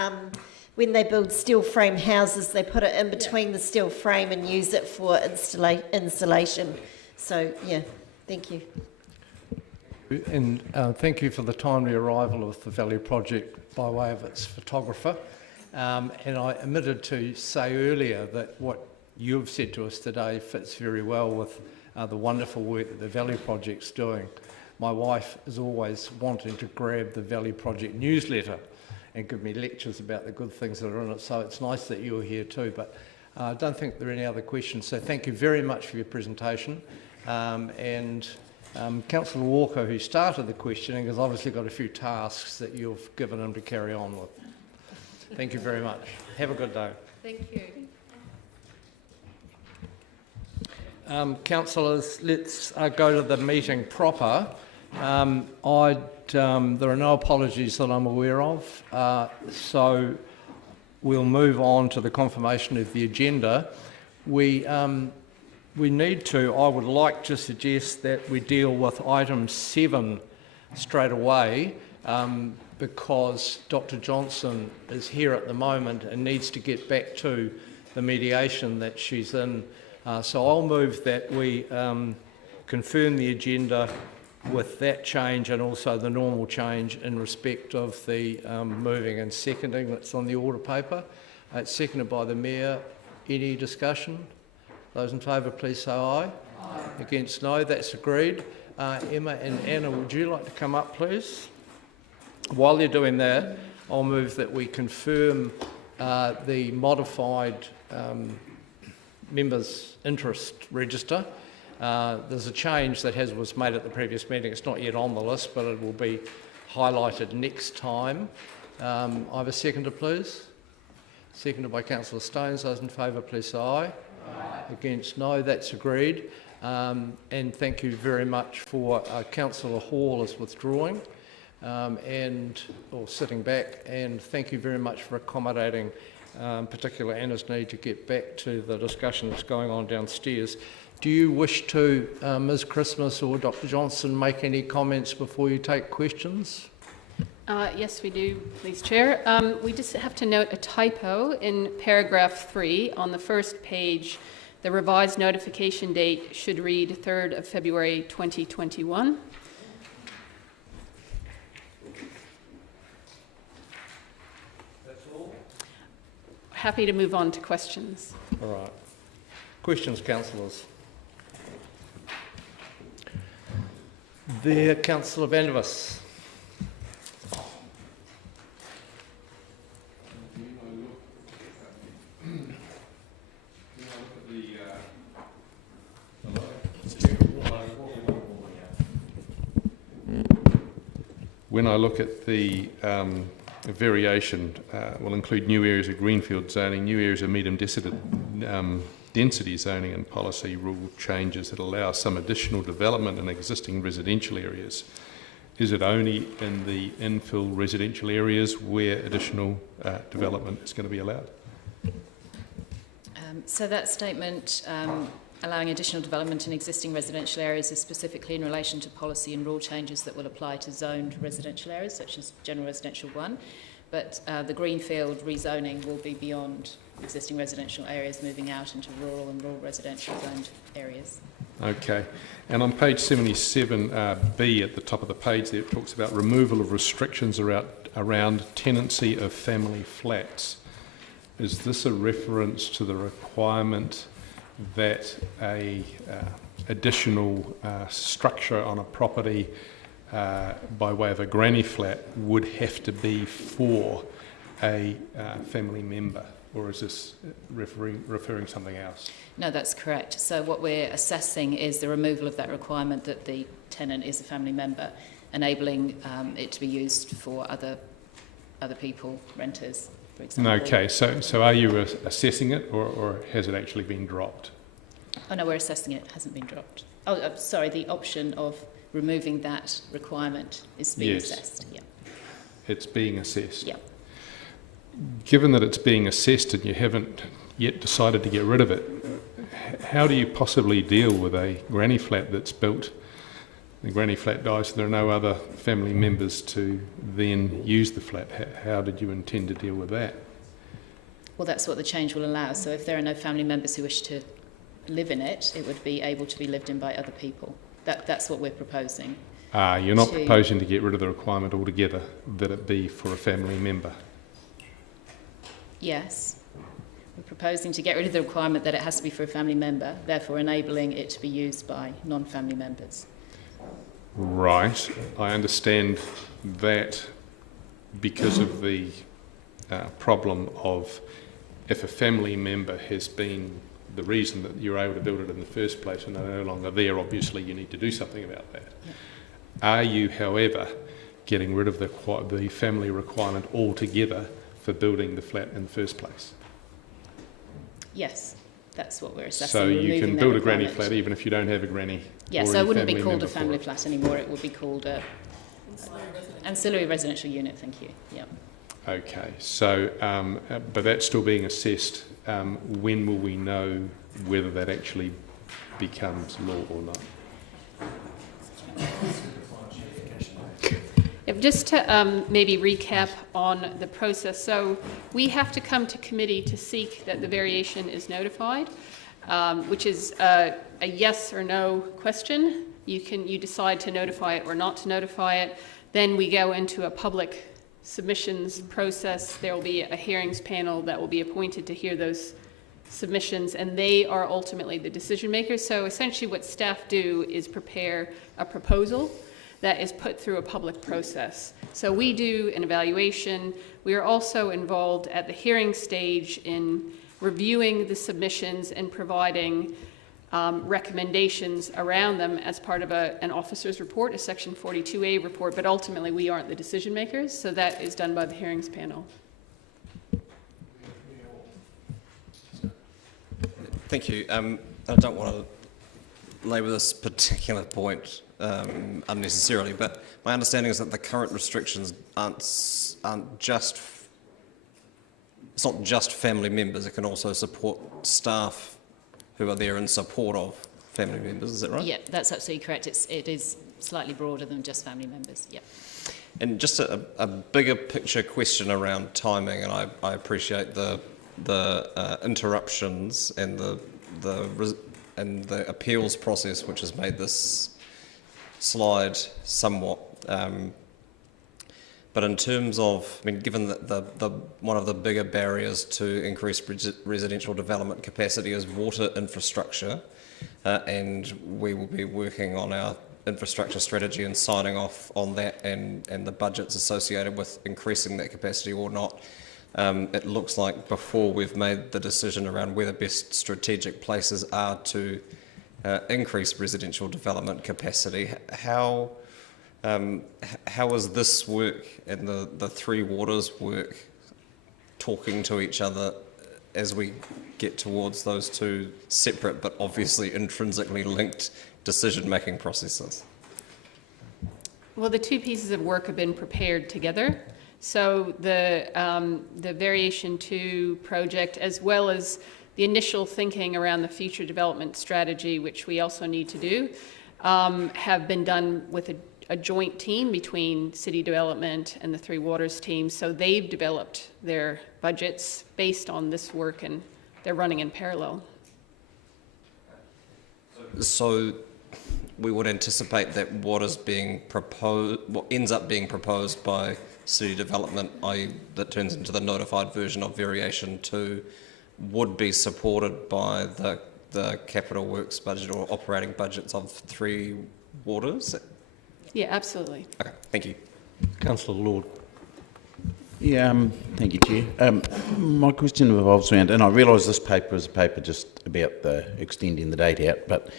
when they build steel frame houses, they put it in between the steel frame and use it for insulation. So, yeah, thank you. And thank you for the timely arrival of the Valley Project by way of its photographer. And I omitted to say earlier that what you've said to us today fits very well with the wonderful work that the Valley Project's doing. My wife is always wanting to grab the Valley Project newsletter and give me lectures about the good things that are in it, so it's nice that you're here too. But I don't think there are any other questions, so thank you very much for your presentation. Councillor Walker, who started the questioning, has obviously got a few tasks that you've given him to carry on with. Thank you very much. Have a good day. Thank you. Councillors, let's go to the meeting proper. There are no apologies that I'm aware of, so we'll move on to the confirmation of the agenda. We need to, I would like to suggest that we deal with item 7 straight away because Dr. Johnson is here at the moment and needs to get back to the mediation that she's in. So I'll move that we confirm the agenda with that change and also the normal change in respect of the moving and seconding that's on the order paper. It's seconded by the Mayor. Any discussion? Those in favour, please say aye. Aye. Against, no. That's agreed. Emma and Anna, would you like to come up, please? While they're doing that, I'll move that we confirm the modified members' interest register. There's a change that was made at the previous meeting. It's not yet on the list, but it will be highlighted next time. I have a seconder, please. Seconded by Councillor Stones. Those in favour, please say aye. Aye. Against, no. That's agreed. And thank you very much for Councillor Hall is withdrawing or sitting back, and thank you very much for accommodating particularly Anna's need to get back to the discussion that's going on downstairs. Do you wish to, Ms Christmas or Dr Johnson, make any comments before you take questions? Yes, we do, please, Chair. We just have to note a typo in paragraph 3 on the first page. The revised notification date should read 3rd of February 2021. That's all? Happy to move on to questions. All right. Questions, councillors? There, Councillor Vandevos. When I look at the variation, will include new areas of greenfield zoning, new areas of medium density zoning and policy rule changes that allow some additional development in existing residential areas. Is it only in the infill residential areas where additional development is going to be allowed? So that statement, allowing additional development in existing residential areas, is specifically in relation to policy and rule changes that will apply to zoned residential areas, such as General Residential 1. But the greenfield rezoning will be beyond existing residential areas, moving out into rural and rural residential zoned areas. Okay. And on page 77B at the top of the page there, it talks about removal of restrictions around tenancy of family flats. Is this a reference to the requirement that a additional structure on a property by way of a granny flat would have to be for a family member, or is this referring something else? No, that's correct. So what we're assessing is the removal of that requirement that the tenant is a family member, enabling it to be used for other people, renters, for example. Okay, so are you assessing it, or has it actually been dropped? Oh no, we're assessing it. It hasn't been dropped. Oh, sorry, the option of removing that requirement is being assessed. Yeah. It's being assessed? Yeah. Given that it's being assessed and you haven't yet decided to get rid of it, how do you possibly deal with a granny flat that's built, the granny flat dies, there are no other family members to then use the flat? How did you intend to deal with that? Well, that's what the change will allow. So if there are no family members who wish to live in it, it would be able to be lived in by other people. That's what we're proposing. You're not proposing to get rid of the requirement altogether, that it be for a family member? Yes. We're proposing to get rid of the requirement that it has to be for a family member, therefore enabling it to be used by non-family members. Right. I understand that because of the problem of if a family member has been the reason that you're able to build it in the first place and they're no longer there, obviously you need to do something about that. Yeah. Are you, however, getting rid of the family requirement altogether for building the flat in the first place? Yes, that's what we're assessing. So you can build a granny flat even if you don't have a granny. Yeah, so it wouldn't be called a family flat anymore, it would be called a ancillary residential unit, thank you. Yeah. Okay, so, but that's still being assessed. When will we know whether that actually becomes law or not? Just to maybe recap on the process. So we have to come to committee to seek that the variation is notified, which is a yes or no question. You decide to notify it or not to notify it. Then we go into a public submissions process. There will be a hearings panel that will be appointed to hear those submissions, and they are ultimately the decision makers. So essentially what staff do is prepare a proposal that is put through a public process. So we do an evaluation. We are also involved at the hearing stage in reviewing the submissions and providing recommendations around them as part of an officer's report, a Section 42A report, but ultimately we aren't the decision makers, so that is done by the hearings panel. Thank you. I don't want to labour this particular point unnecessarily, but my understanding is that the current restrictions aren't just, it's not just family members, it can also support staff who are there in support of family members, is that right? Yeah, that's absolutely correct. It is slightly broader than just family members, yeah. And just a bigger picture question around timing, and I appreciate the interruptions and the appeals process, which has made this slide somewhat. But in terms of, I mean, given that one of the bigger barriers to increased residential development capacity is water infrastructure, and we will be working on our infrastructure strategy and signing off on that and the budgets associated with increasing that capacity or not. It looks like before we've made the decision around where the best strategic places are to increase residential development capacity, how is this work and the Three Waters work talking to each other as we get towards those two separate but obviously intrinsically linked decision-making processes? Well, the two pieces of work have been prepared together. So the Variation 2 project, as well as the initial thinking around the future development strategy, which we also need to do, have been done with a joint team between City Development and the Three Waters team. So they've developed their budgets based on this work, and they're running in parallel. So we would anticipate that what is being proposed, what ends up being proposed by City Development, i.e. that turns into the notified version of Variation 2, would be supported by the capital works budget or operating budgets of Three Waters? Yeah, absolutely. Okay, thank you. Councillor Lord. Yeah, thank you, Chair. My question revolves around, and I realise this paper is a paper just about extending the date out, but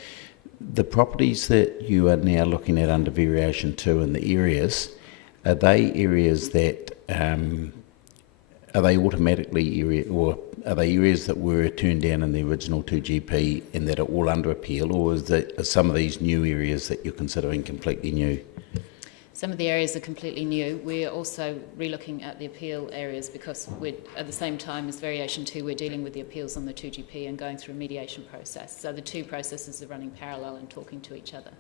the properties that you are now looking at under Variation 2 and the areas, are they areas that, are they automatically or are they areas that were turned down in the original 2GP and that are all under appeal, or are some of these new areas that you're considering completely new? Some of the areas are completely new. We're also relooking at the appeal areas because we're, at the same time as Variation 2, we're dealing with the appeals on the 2GP and going through a mediation process. So the two processes are running parallel and talking to each other.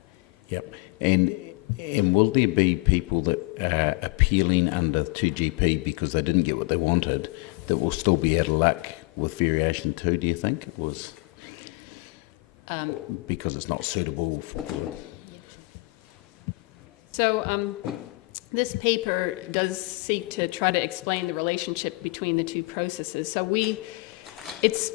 Yep. And will there be people that are appealing under 2GP because they didn't get what they wanted that will still be out of luck with Variation 2, do you think? It was because it's not suitable for... So this paper does seek to try to explain the relationship between the two processes. So it's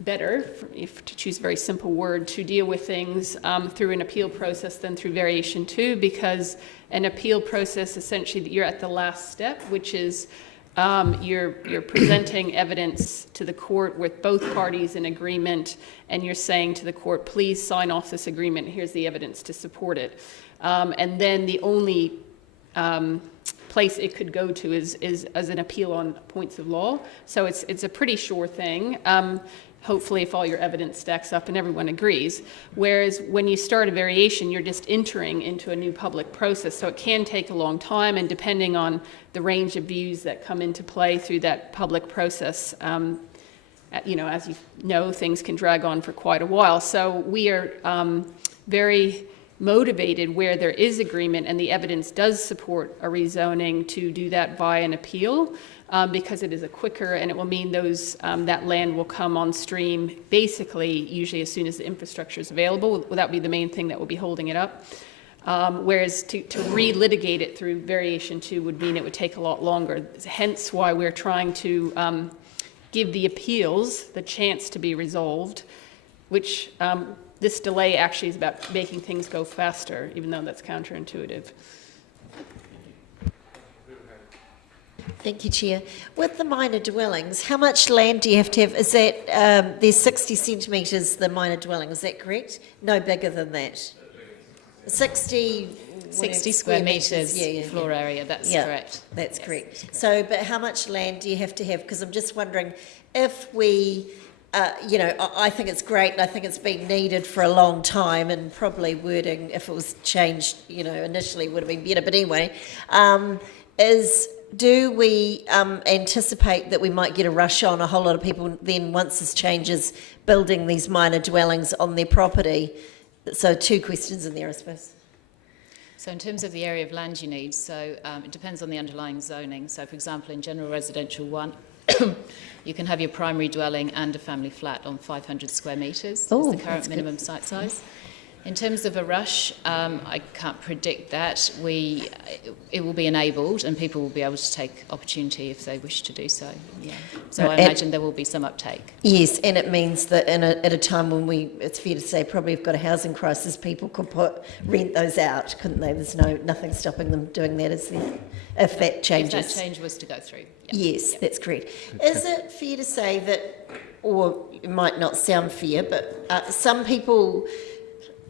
better, if to choose a very simple word, to deal with things through an appeal process than through Variation 2, because an appeal process, essentially, you're at the last step, which is you're presenting evidence to the court with both parties in agreement, and you're saying to the court, please sign off this agreement, here's the evidence to support it. And then the only place it could go to is as an appeal on points of law. So it's a pretty sure thing. Hopefully, if all your evidence stacks up and everyone agrees. Whereas when you start a variation, you're just entering into a new public process. So it can take a long time, and depending on the range of views that come into play through that public process, you know, as you know, things can drag on for quite a while. So we are very motivated where there is agreement and the evidence does support a rezoning to do that via an appeal. Because it is a quicker, and it will mean those that land will come on stream basically usually as soon as the infrastructure is available. That would be the main thing that will be holding it up. Whereas to re-litigate it through Variation 2 would mean it would take a lot longer. Hence why we're trying to give the appeals the chance to be resolved, which this delay actually is about making things go faster, even though that's counterintuitive. Thank you, Chair. With the minor dwellings, how much land do you have to have? Is that, there's 60 centimetres, the minor dwelling, is that correct? No bigger than that? 60 square metres floor area, that's correct. That's correct. So, but how much land do you have to have? Because I'm just wondering if we, you know, I think it's great and I think it's been needed for a long time, and probably wording, if it was changed, you know, initially would have been better. But anyway, do we anticipate that we might get a rush on a whole lot of people then once this changes building these minor dwellings on their property? So 2 questions in there, I suppose. So in terms of the area of land you need, so it depends on the underlying zoning. So for example, in general residential 1, you can have your primary dwelling and a family flat on 500 square metres. That's the current minimum site size. In terms of a rush, I can't predict that. It will be enabled and people will be able to take opportunity if they wish to do so. Yeah. So I imagine there will be some uptake. Yes, and it means that at a time when it's fair to say probably have got a housing crisis, people could rent those out, couldn't they? There's nothing stopping them doing that, is there? If that changes. If that change was to go through. Yes, that's correct. Okay. Is it fair to say that, or it might not sound fair, but some people...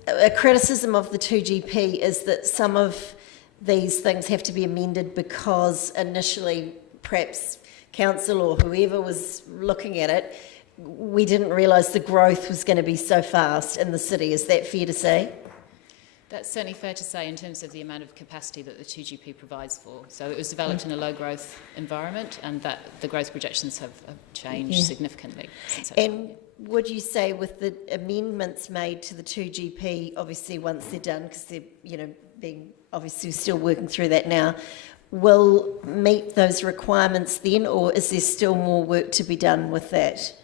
A criticism of the 2GP is that some of these things have to be amended because initially perhaps council or whoever was looking at it, we didn't realise the growth was going to be so fast in the city. Is that fair to say? That's certainly fair to say in terms of the amount of capacity that the 2GP provides for. So it was developed in a low growth environment, and that the growth projections have changed significantly. And would you say with the amendments made to the 2GP, obviously once they're done, because they're, you know, being obviously still working through that now, will meet those requirements then, or is there still more work to be done with that?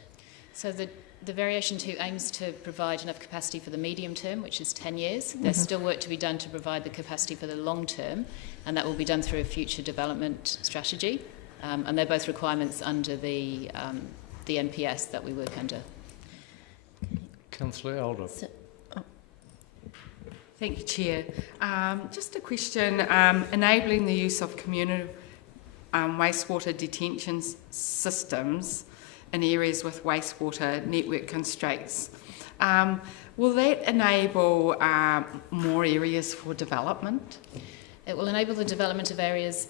So the Variation 2 aims to provide enough capacity for the medium term, which is 10 years. There's still work to be done to provide the capacity for the long term, and that will be done through a future development strategy. And they're both requirements under the NPS that we work under. Councillor Elder. Thank you, Chair. Just a question, enabling the use of communal wastewater detention systems in areas with wastewater network constraints. Will that enable more areas for development? It will enable the development of areas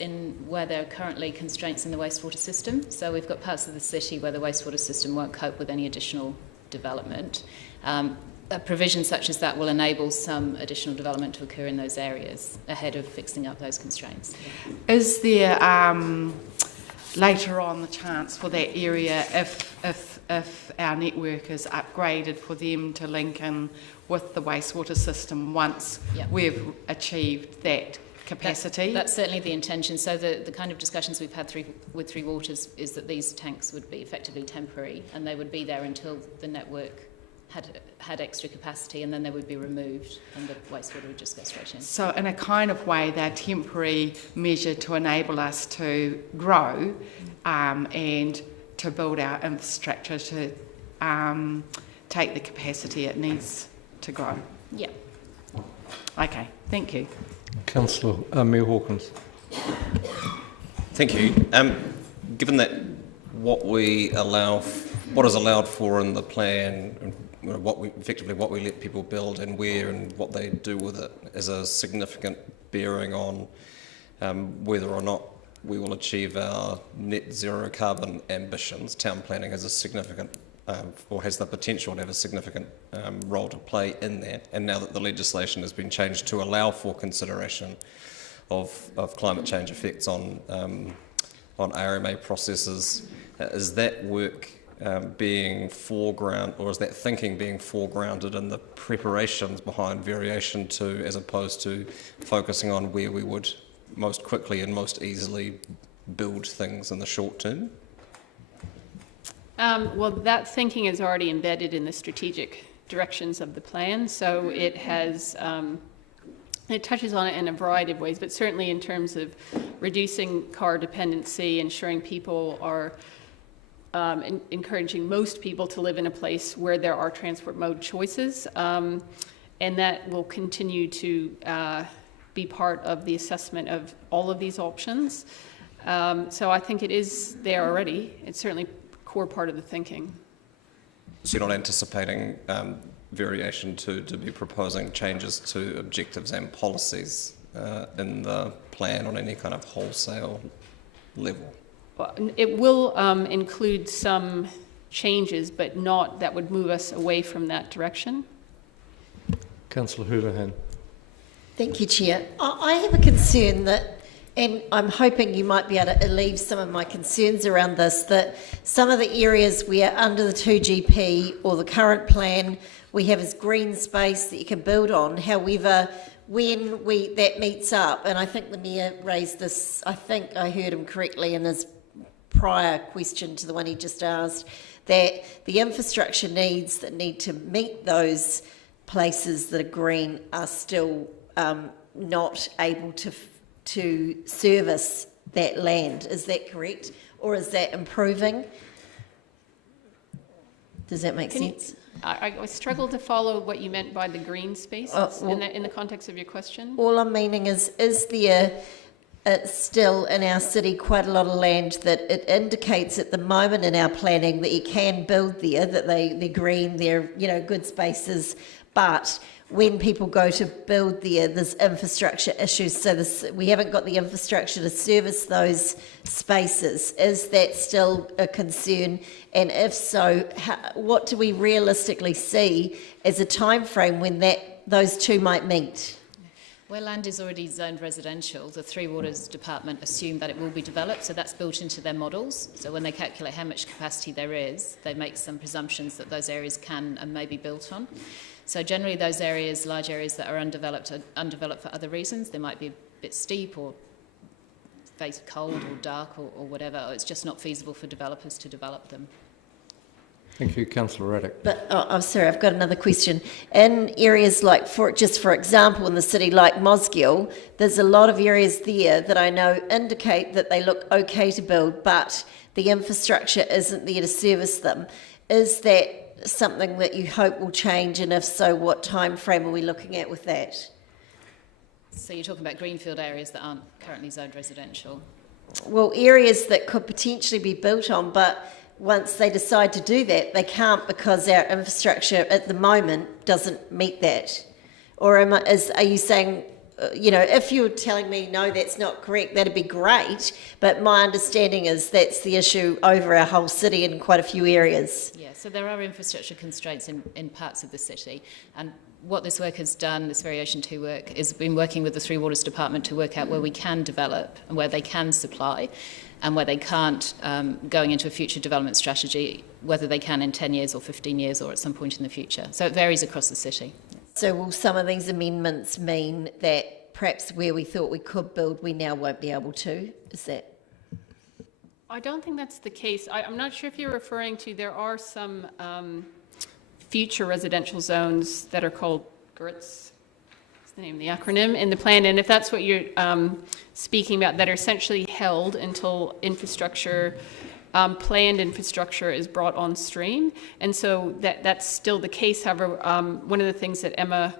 where there are currently constraints in the wastewater system. So we've got parts of the city where the wastewater system won't cope with any additional development. A provision such as that will enable some additional development to occur in those areas ahead of fixing up those constraints. Is there later on the chance for that area, if our network is upgraded, for them to link in with the wastewater system once we've achieved that capacity? That's certainly the intention. So the kind of discussions we've had with Three Waters is that these tanks would be effectively temporary, and they would be there until the network had extra capacity, and then they would be removed and the wastewater would just go straight in. So in a kind of way, they're temporary measure to enable us to grow and to build our infrastructure to take the capacity it needs to grow. Yeah. Okay, thank you. Councillor Mayor Hawkins. Thank you. Given that what is allowed for in the plan, and what we let people build and where and what they do with it, is a significant bearing on whether or not we will achieve our net zero carbon ambitions. Town planning has a significant or has the potential to have a significant role to play in that. And now that the legislation has been changed to allow for consideration of climate change effects on RMA processes, is that work being foreground, or is that thinking being foregrounded in the preparations behind Variation 2, as opposed to focusing on where we would most quickly and most easily build things in the short term? Well, that thinking is already embedded in the strategic directions of the plan, so it has it touches on it in a variety of ways, but certainly in terms of reducing car dependency, ensuring people are encouraging most people to live in a place where there are transport mode choices, and that will continue to be part of the assessment of all of these options. So I think it is there already. It's certainly a core part of the thinking. So you're not anticipating variation to be proposing changes to objectives and policies in the plan on any kind of wholesale level? Well, it will include some changes, but not that would move us away from that direction. Councillor Houlihan. Thank you, Chair. I have a concern that, and I'm hoping you might be able to alleviate some of my concerns around this, that some of the areas where under the 2GP or the current plan we have as green space that you can build on, however, when that meets up, and I think the Mayor raised this, I think I heard him correctly in his prior question to the one he just asked, that the infrastructure needs that need to meet those places that are green are still not able to service that land. Is that correct? Or is that improving? Does that make sense? I struggle to follow what you meant by the green spaces in the context of your question. All I'm meaning is there still in our city quite a lot of land that it indicates at the moment in our planning that you can build there, that they're green, they're good spaces, but when people go to build there's infrastructure issues, so we haven't got the infrastructure to service those spaces. Is that still a concern? And if so, what do we realistically see as a time frame when those two might meet? Where land is already zoned residential, the Three Waters Department assume that it will be developed, so that's built into their models. So when they calculate how much capacity there is, they make some presumptions that those areas can and may be built on. So generally those areas, large areas that are undeveloped for other reasons. They might be a bit steep or face cold or dark or whatever. Or it's just not feasible for developers to develop them. Thank you, Councillor Raddick. But I'm sorry, I've got another question. In areas like, for example, in the city like Mosgiel, there's a lot of areas there that I know indicate that they look okay to build, but the infrastructure isn't there to service them. Is that something that you hope will change, and if so, what time frame are we looking at with that? So you're talking about greenfield areas that aren't currently zoned residential? Well, areas that could potentially be built on, but once they decide to do that, they can't because our infrastructure at the moment doesn't meet that. Or are you saying, if you're telling me, no, that's not correct, that'd be great, but my understanding is that's the issue over our whole city in quite a few areas. Yeah, so there are infrastructure constraints in parts of the city, and what this work has done, this Variation 2 work, is been working with the Three Waters Department to work out where we can develop and where they can supply, and where they can't, going into a future development strategy, whether they can in 10 years or 15 years or at some point in the future. So it varies across the city. So will some of these amendments mean that perhaps where we thought we could build, we now won't be able to? Is that? I don't think that's the case. I'm not sure if you're referring to, there are some future residential zones that are called GRITs, that's the name of the acronym, in the plan, and if that's what you're speaking about, that are essentially held until infrastructure, planned infrastructure is brought on stream, and so that's still the case. However, one of the things that Emma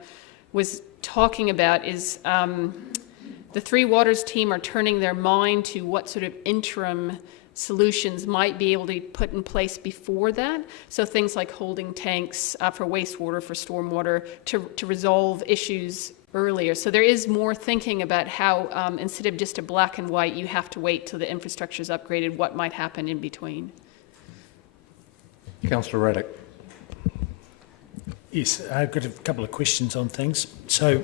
was talking about is the Three Waters team are turning their mind to what sort of interim solutions might be able to be put in place before that. So things like holding tanks for wastewater, for stormwater, to resolve issues earlier. So there is more thinking about how, instead of just a black and white, you have to wait till the infrastructure is upgraded, what might happen in between. Councillor Raddick. Yes, I've got a couple of questions on things. So,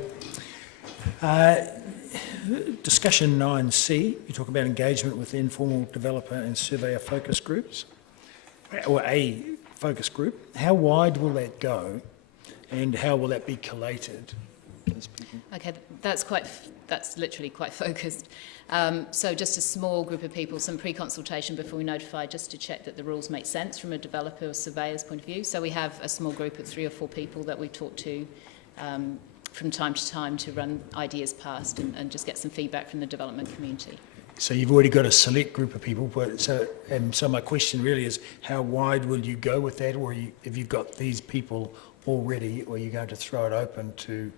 discussion 9C, you talk about engagement with informal developer and surveyor focus groups, or a focus group. How wide will that go, and how will that be collated? Okay, that's literally quite focused. So just a small group of people, some pre-consultation before we notify, just to check that the rules make sense from a developer or surveyor's point of view. So we have a small group of 3 or 4 people that we talk to from time to time to run ideas past and just get some feedback from the development community. so you've already got a select group of people, but so my question really is, how wide will you go with that, or if you've got these people already, or are you going to throw it open to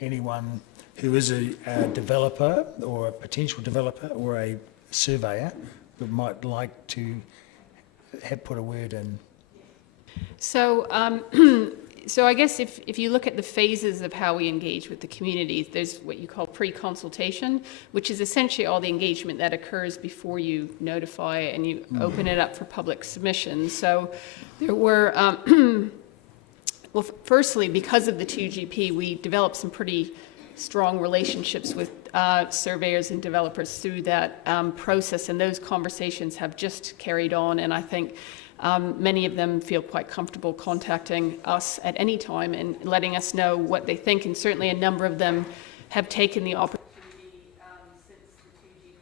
anyone who is a developer or a potential developer or a surveyor who might like to put a word in? So, so I guess if you look at the phases of how we engage with the communities, there's what you call pre-consultation, which is essentially all the engagement that occurs before you notify and you open it up for public submissions. So there were, well, firstly, because of the 2GP, we developed some pretty strong relationships with surveyors and developers through that process, and those conversations have just carried on, and I think many of them feel quite comfortable contacting us at any time and letting us know what they think, and certainly a number of them have taken the opportunity since the 2GP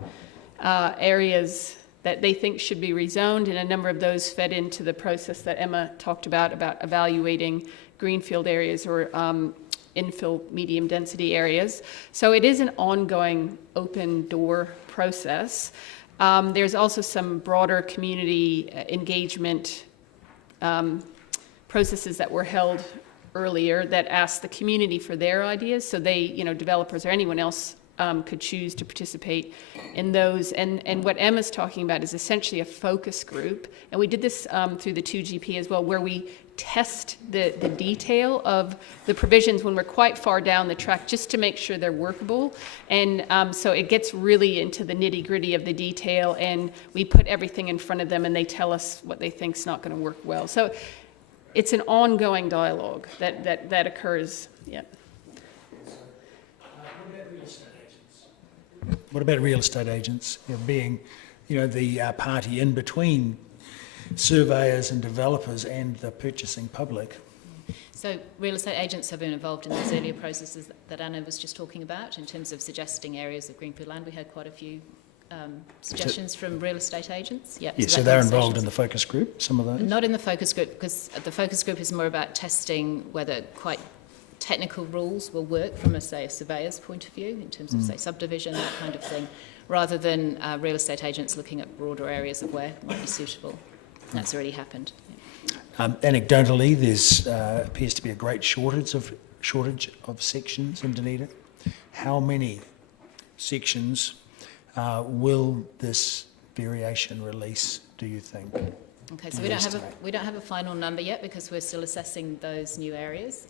to suggest areas that they think should be rezoned, and a number of those fed into the process that Emma talked about evaluating greenfield areas or infill medium density areas. So it is an ongoing open door process. There's also some broader community engagement processes that were held earlier that asked the community for their ideas. So they, developers or anyone else could choose to participate in those. And what Emma's talking about is essentially a focus group. And we did this through the 2GP as well, where we test the detail of the provisions when we're quite far down the track, just to make sure they're workable. And so it gets really into the nitty-gritty of the detail, and we put everything in front of them and they tell us what they think's not going to work well. So it's an ongoing dialogue that occurs. Yeah. What about real estate agents? Being, the party in between surveyors and developers and the purchasing public. So real estate agents have been involved in those earlier processes that Anna was just talking about in terms of suggesting areas of greenfield land. We had quite a few suggestions from real estate agents. Yep, Yeah, so they're involved in the focus group, some of those? Not in the focus group, because the focus group is more about testing whether quite technical rules will work from, a surveyor's point of view, in terms of, say, subdivision, that kind of thing, rather than real estate agents looking at broader areas of where it might be suitable. That's already happened. Yeah. Anecdotally, there's appears to be a great shortage of sections in Dunedin. How many sections will this variation release, do you think? Okay, so we don't have a final number yet, because we're still assessing those new areas.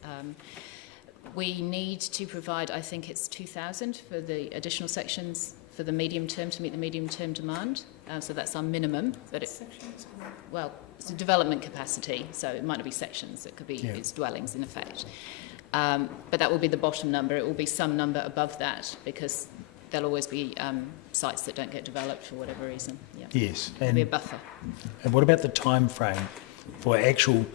We need to provide, I think it's 2,000 for the additional sections for the medium term, to meet the medium term demand. So that's our minimum. But it's a development capacity, so it might not be sections, it could be it's dwellings in effect. But that will be the bottom number. It will be some number above that, because there'll always be sites that don't get developed for whatever reason. Yeah. Yes. There'll be a buffer. And what about the time frame for actual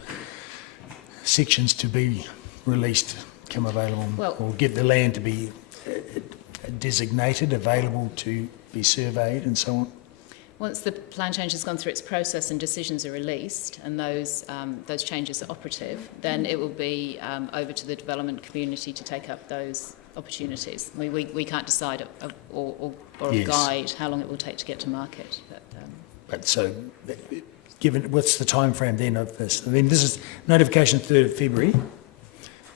sections to be released, become available, or get the land to be designated, available to be surveyed and so on? Once the plan change has gone through its process and decisions are released, and those changes are operative, then it will be over to the development community to take up those opportunities. We can't decide or guide how long it will take to get to market. But so, given what's the time frame then of this? I mean, this is notification 3rd of February.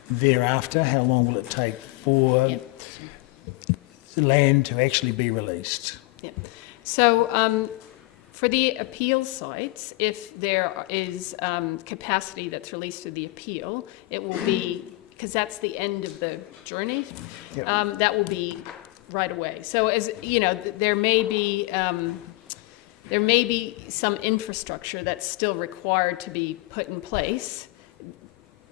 Thereafter, how long will it take for the land to actually be released? Yeah. So for the appeal sites, if there is capacity that's released through the appeal, it will be, because that's the end of the journey, that will be right away. So as you know, there may be some infrastructure that's still required to be put in place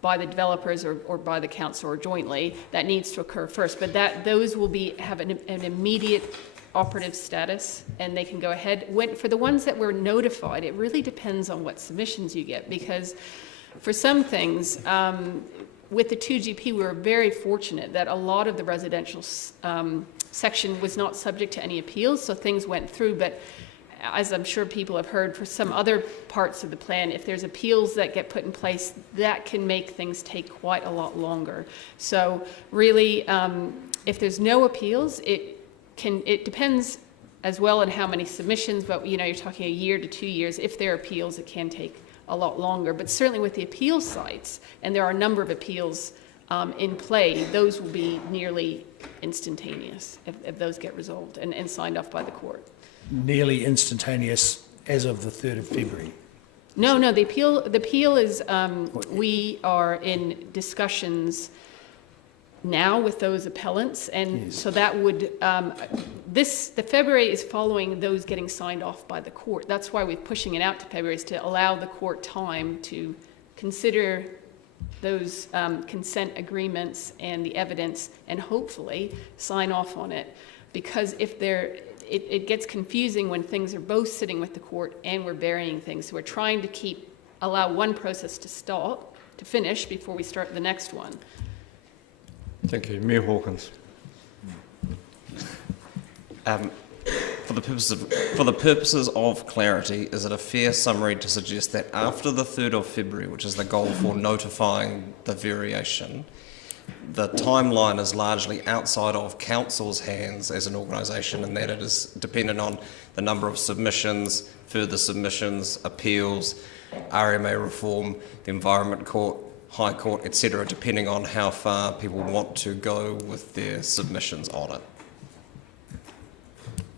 by the developers or by the council or jointly that needs to occur first, but those will have an immediate operative status, and they can go ahead. For the ones that were notified, it really depends on what submissions you get, because for some things, with the 2GP, we were very fortunate that a lot of the residential section was not subject to any appeals, so things went through. But as I'm sure people have heard, for some other parts of the plan, if there's appeals that get put in place, that can make things take quite a lot longer. So really, if there's no appeals, it depends as well on how many submissions, but you're talking a year to 2 years. If there are appeals, it can take a lot longer. But certainly with the appeal sites, and there are a number of appeals in play, those will be nearly instantaneous if those get resolved and signed off by the court. Nearly instantaneous as of the 3rd of February. No, the appeal is, we are in discussions now with those appellants, and yes. So that would, the February is following those getting signed off by the court. That's why we're pushing it out to February, is to allow the court time to consider those consent agreements and the evidence, and hopefully sign off on it. Because if it gets confusing when things are both sitting with the court and we're burying things. So we're trying to allow one process to finish before we start the next one. Thank you. Mayor Hawkins. For the purposes of clarity, is it a fair summary to suggest that after the 3rd of February, which is the goal for notifying the variation, the timeline is largely outside of Council's hands as an organisation, and that it is dependent on the number of submissions, further submissions, appeals, RMA reform, the Environment Court, High Court, etc., depending on how far people want to go with their submissions on it?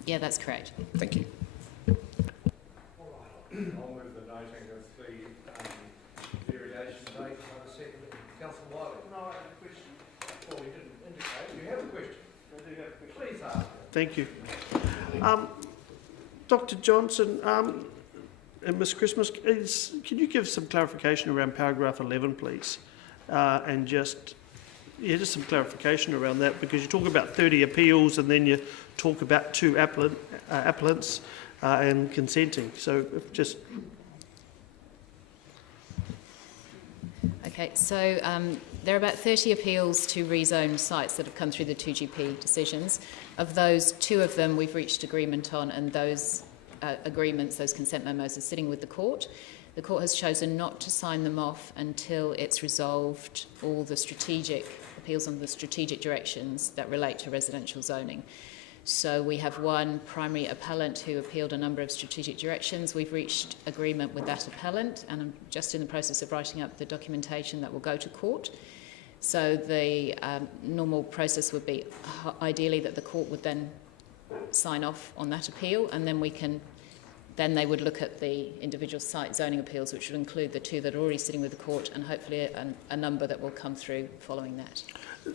Yeah, that's correct. Thank you. I'll move the noting of the variation date. Councillor Wiley. No, I have a question. Well, we didn't indicate. You have a question. I do have a question. Please ask. Thank you. Dr. Johnson, and Ms. Christmas, can you give some clarification around paragraph 11, please? And just some clarification around that, because you talk about 30 appeals and then you talk about 2 appellants and consenting. So just... Okay, so there are about 30 appeals to rezone sites that have come through the 2GP decisions. Of those, 2 of them we've reached agreement on, and those agreements, those consent memos, are sitting with the court. The court has chosen not to sign them off until it's resolved all the strategic appeals on the strategic directions that relate to residential zoning. So we have one primary appellant who appealed a number of strategic directions. We've reached agreement with that appellant, and I'm just in the process of writing up the documentation that will go to court. So the normal process would be ideally that the court would then sign off on that appeal, and then they would look at the individual site zoning appeals, which would include the 2 that are already sitting with the court, and hopefully a number that will come through following that.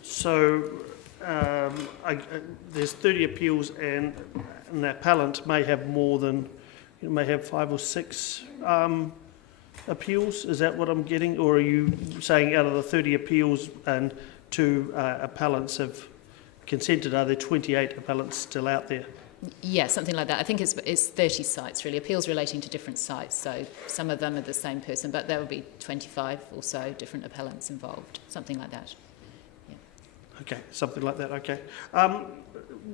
So there's 30 appeals, and an appellant may have more than, may have 5 or 6 appeals. Is that what I'm getting? Or are you saying out of the 30 appeals and 2 appellants have consented, are there 28 appellants still out there? Yeah, something like that. I think it's 30 sites, really, appeals relating to different sites. So some of them are the same person, but there will be 25 or so different appellants involved, something like that. Yeah. Okay, something like that, okay.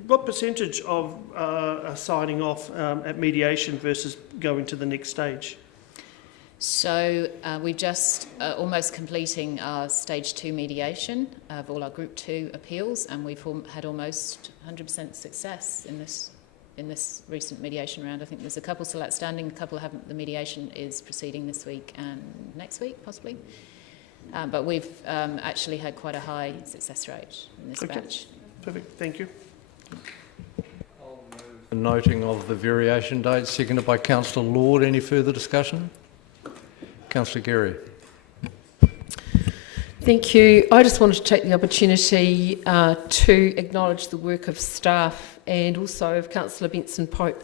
What percentage of are signing off at mediation versus going to the next stage? So we're just almost completing our stage 2 mediation of all our group 2 appeals, and we've had almost 100% success in this recent mediation round. I think there's a couple still outstanding, a couple haven't. The mediation is proceeding this week and next week, possibly. But we've actually had quite a high success rate in this batch. Perfect, thank you. I'll move the noting of the variation date, seconded by Councillor Lord. Any further discussion? Councillor Gary. Thank you. I just wanted to take the opportunity to acknowledge the work of staff and also of Councillor Benson Pope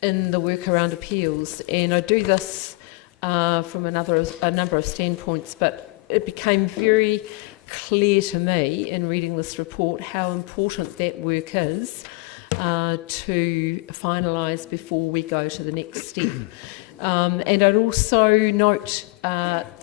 in the work around appeals. And I do this from a number of standpoints, but it became very clear to me in reading this report how important that work is to finalise before we go to the next step. And I'd also note,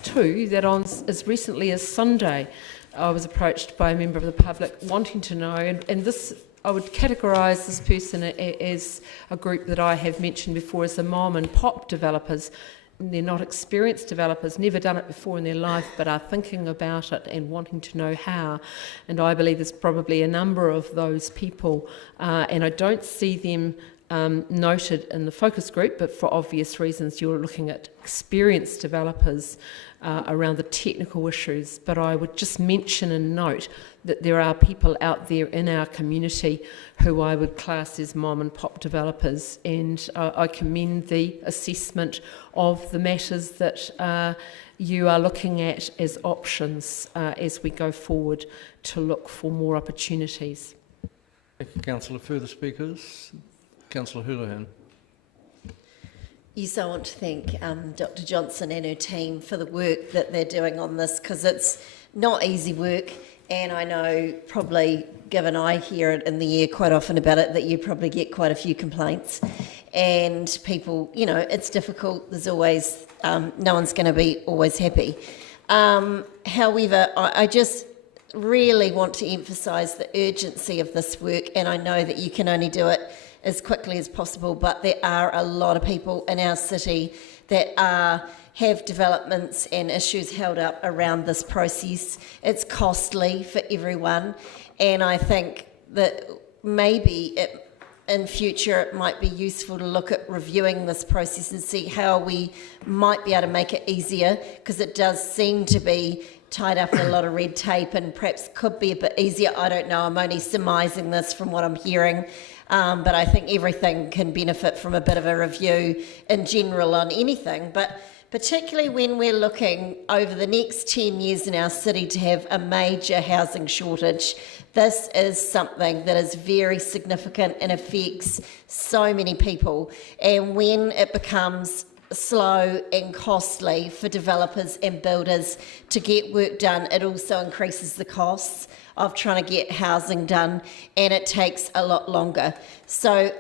too, that on as recently as Sunday, I was approached by a member of the public wanting to know, and this, I would categorise this person as a group that I have mentioned before as the mom and pop developers they're not experienced developers, never done it before in their life, but are thinking about it and wanting to know how. And I believe there's probably a number of those people, and I don't see them noted in the focus group, but for obvious reasons you're looking at experienced developers around the technical issues. But I would just mention and note that there are people out there in our community who I would class as mom and pop developers, and I commend the assessment of the matters that you are looking at as options as we go forward to look for more opportunities. Thank you, Councillor. Further speakers? Councillor Houlihan. Yes, I want to thank Dr. Johnson and her team for the work that they're doing on this, because it's not easy work, and I know, probably given I hear it in the air quite often about it, that you probably get quite a few complaints, and people, you know, it's difficult. There's always, no one's going to be always happy. However, I just really want to emphasise the urgency of this work, and I know that you can only do it as quickly as possible, but there are a lot of people in our city that have developments and issues held up around this process. It's costly for everyone, and I think that maybe in future it might be useful to look at reviewing this process and see how we might be able to make it easier, because it does seem to be tied up in a lot of red tape and perhaps could be a bit easier. I don't know, I'm only surmising this from what I'm hearing. But I think everything can benefit from a bit of a review in general on anything, but particularly when we're looking over the next 10 years in our city to have a major housing shortage. This is something that is very significant and affects so many people, and when it becomes slow and costly for developers and builders to get work done, it also increases the costs of trying to get housing done, and it takes a lot longer. So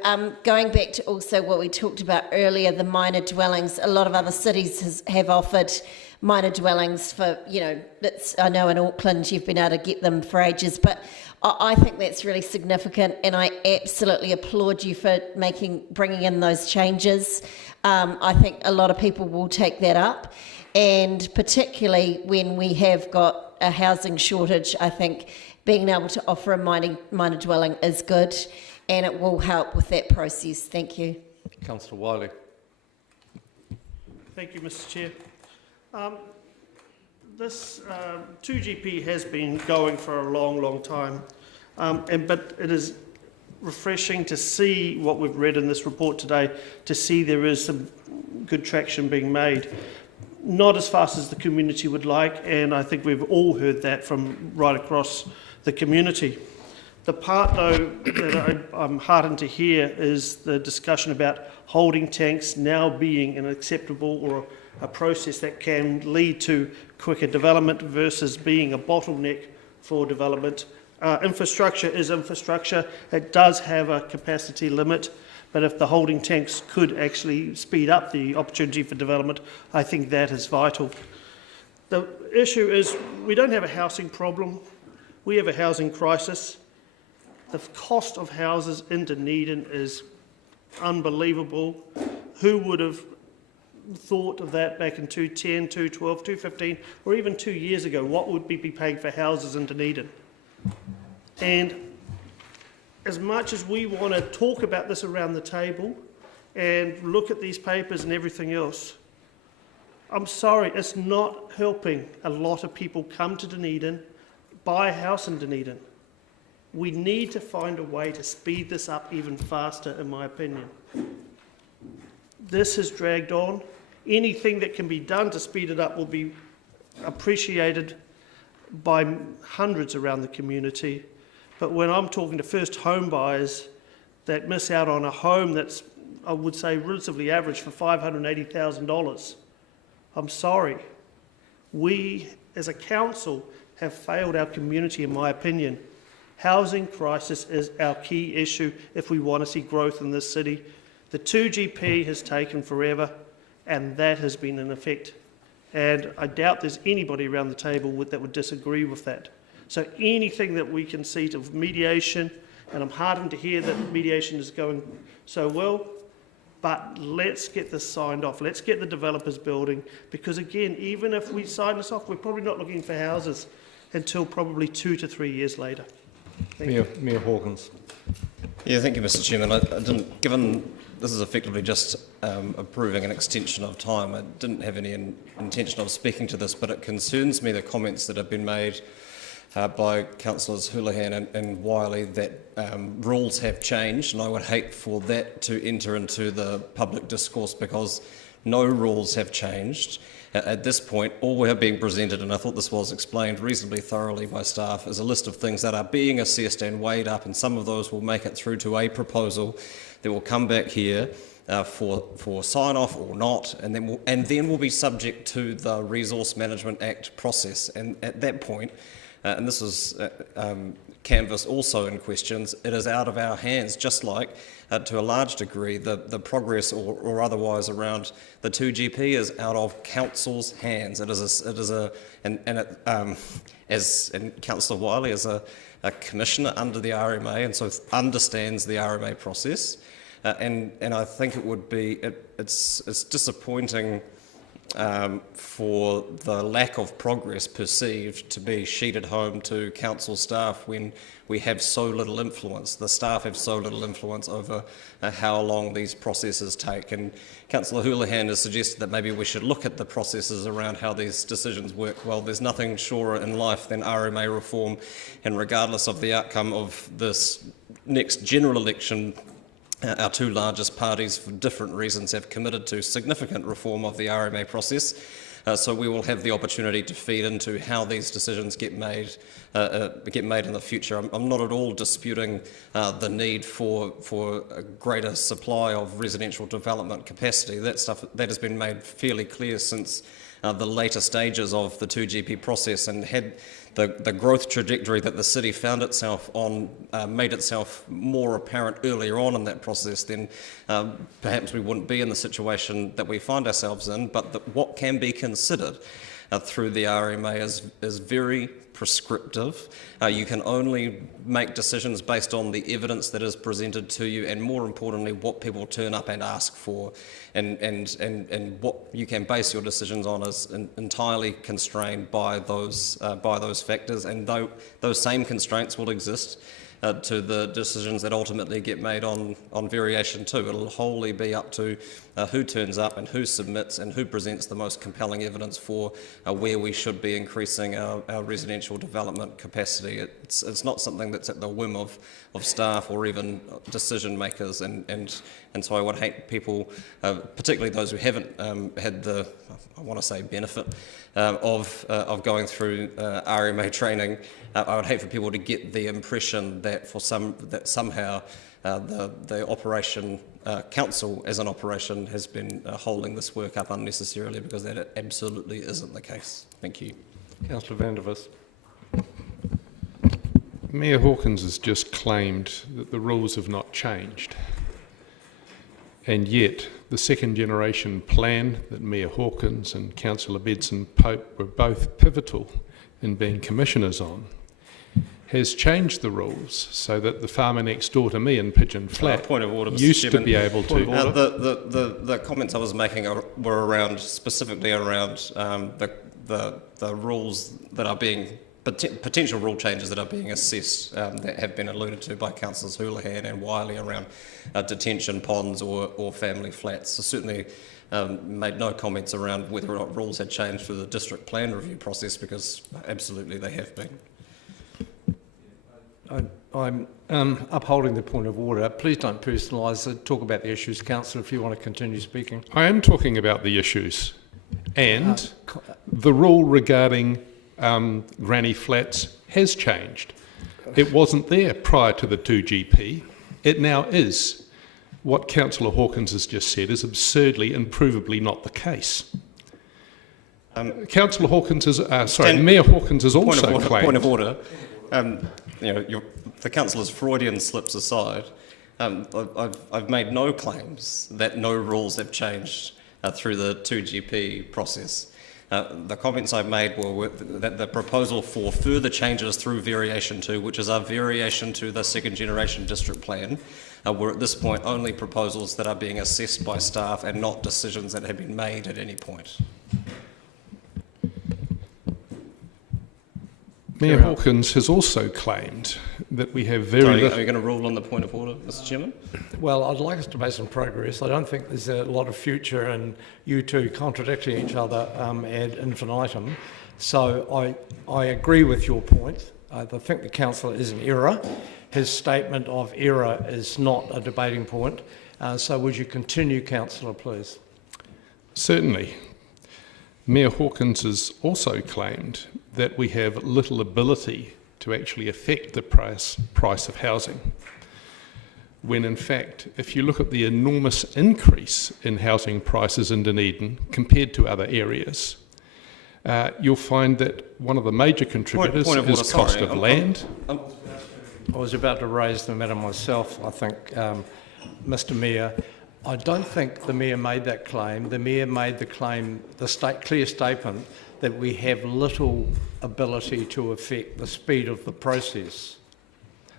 going back to also what we talked about earlier, the minor dwellings, a lot of other cities have offered minor dwellings for, you know, I know in Auckland you've been able to get them for ages, but I think that's really significant, and I absolutely applaud you for bringing in those changes. I think a lot of people will take that up, and particularly when we have got a housing shortage, I think being able to offer a minor dwelling is good, and it will help with that process. Thank you. Councillor Wiley. Thank you, Mr. Chair. This 2GP has been going for a long, long time, but it is refreshing to see what we've read in this report today, to see there is some good traction being made. Not as fast as the community would like, and I think we've all heard that from right across the community. The part, though, that I'm heartened to hear is the discussion about holding tanks now being an acceptable or a process that can lead to quicker development versus being a bottleneck for development. Infrastructure is infrastructure. It does have a capacity limit, but if the holding tanks could actually speed up the opportunity for development, I think that is vital. The issue is we don't have a housing problem. We have a housing crisis. The cost of houses in Dunedin is unbelievable. Who would have thought of that back in 2010, 2012, 2015, or even 2 years ago? What would we be paying for houses in Dunedin? And as much as we want to talk about this around the table and look at these papers and everything else, I'm sorry, it's not helping a lot of people come to Dunedin, buy a house in Dunedin. We need to find a way to speed this up even faster, in my opinion. This has dragged on. Anything that can be done to speed it up will be appreciated by hundreds around the community. But when I'm talking to first home buyers that miss out on a home that's, I would say, relatively average for $580,000, I'm sorry. We, as a council, have failed our community, in my opinion. Housing crisis is our key issue if we want to see growth in this city. The 2GP has taken forever, and that has been in effect. And I doubt there's anybody around the table that would disagree with that. So anything that we can see to mediation, and I'm heartened to hear that mediation is going so well, But let's get this signed off. Let's get the developers building, because again, even if we sign this off, we're probably not looking for houses until probably 2 to 3 years later. Thank you. Mayor Hawkins. Yeah, thank you, Mr. Chairman. I didn't, given this is effectively just approving an extension of time, I didn't have any intention of speaking to this, but it concerns me the comments that have been made by Councillors Houlihan and Wiley that rules have changed, and I would hate for that to enter into the public discourse, because no rules have changed. At this point, all we are being presented, and I thought this was explained reasonably thoroughly by staff, is a list of things that are being assessed and weighed up, and some of those will make it through to a proposal that will come back here for sign-off or not, and then will be subject to the Resource Management Act process. And at that point, and this is Canvas also in questions, it is out of our hands, just like to a large degree the progress or otherwise around the 2GP is out of council's hands. And Councillor Wiley is a commissioner under the RMA, and so understands the RMA process. And I think it would be it's disappointing for the lack of progress perceived to be sheeted home to council staff when we have so little influence. The staff have so little influence over how long these processes take. And Councillor Houlihan has suggested that maybe we should look at the processes around how these decisions work. Well, there's nothing surer in life than RMA reform, and regardless of the outcome of this next general election, our two largest parties, for different reasons, have committed to significant reform of the RMA process. So we will have the opportunity to feed into how these decisions get made in the future. I'm not at all disputing the need for a greater supply of residential development capacity. That has been made fairly clear since the later stages of the 2GP process, and had the growth trajectory that the city found itself on made itself more apparent earlier on in that process, then perhaps we wouldn't be in the situation that we find ourselves in. But what can be considered through the RMA is very prescriptive. You can only make decisions based on the evidence that is presented to you, and more importantly, what people turn up and ask for, and what you can base your decisions on is entirely constrained by those factors, and those same constraints will exist to the decisions that ultimately get made on variation 2. It'll wholly be up to who turns up and who submits and who presents the most compelling evidence for where we should be increasing our residential development capacity. It's not something that's at the whim of staff or even decision makers, and so I would hate people, particularly those who haven't had the, I want to say, benefit of going through RMA training. I would hate for people to get the impression that somehow the operation council as an operation has been holding this work up unnecessarily, because that absolutely isn't the case. Thank you. Councillor van der Vis. Mayor Hawkins has just claimed that the rules have not changed, and yet the second generation plan that Mayor Hawkins and Councillor Bedson Pope were both pivotal in being commissioners on has changed the rules so that the farmer next door to me in Pigeon Flat point of order, Mr. used Chairman. to be able to. The comments I was making were specifically around the rules that are being potential rule changes that are being assessed that have been alluded to by Councillors Houlihan and Wiley around detention ponds or family flats. So certainly made no comments around whether or not rules had changed through the district plan review process, because absolutely they have been. I'm upholding the point of order. Please don't personalise it. Talk about the issues, Councillor, if you want to continue speaking. I am talking about the issues, and the rule regarding granny flats has changed. It wasn't there prior to the 2GP. It now is. What Councillor Hawkins has just said is absurdly and provably not the case. Councillor Hawkins is Mayor Hawkins has also claimed. Point of order. The councillor's Freudian slips aside. I've made no claims that no rules have changed through the 2GP process. The comments I made were that the proposal for further changes through Variation 2, which is a variation to the second generation district plan, were at this point only proposals that are being assessed by staff and not decisions that have been made at any point. Mayor Hawkins has also claimed that we have very Sorry, little... are you going to rule on the point of order, Mr. Chairman? Well, I'd like us to make some progress. I don't think there's a lot of future in you two contradicting each other ad infinitum. So I agree with your point. I think the councillor is in error. His statement of error is not a debating point. So would you continue, councillor, please? Certainly. Mayor Hawkins has also claimed that we have little ability to actually affect the price of housing, when in fact, if you look at the enormous increase in housing prices in Dunedin compared to other areas, you'll find that one of the major contributors is cost of land. I was about to raise the matter myself, I think, Mr. Mayor. I don't think the Mayor made that claim. The Mayor made the claim, clear statement, that we have little ability to affect the speed of the process.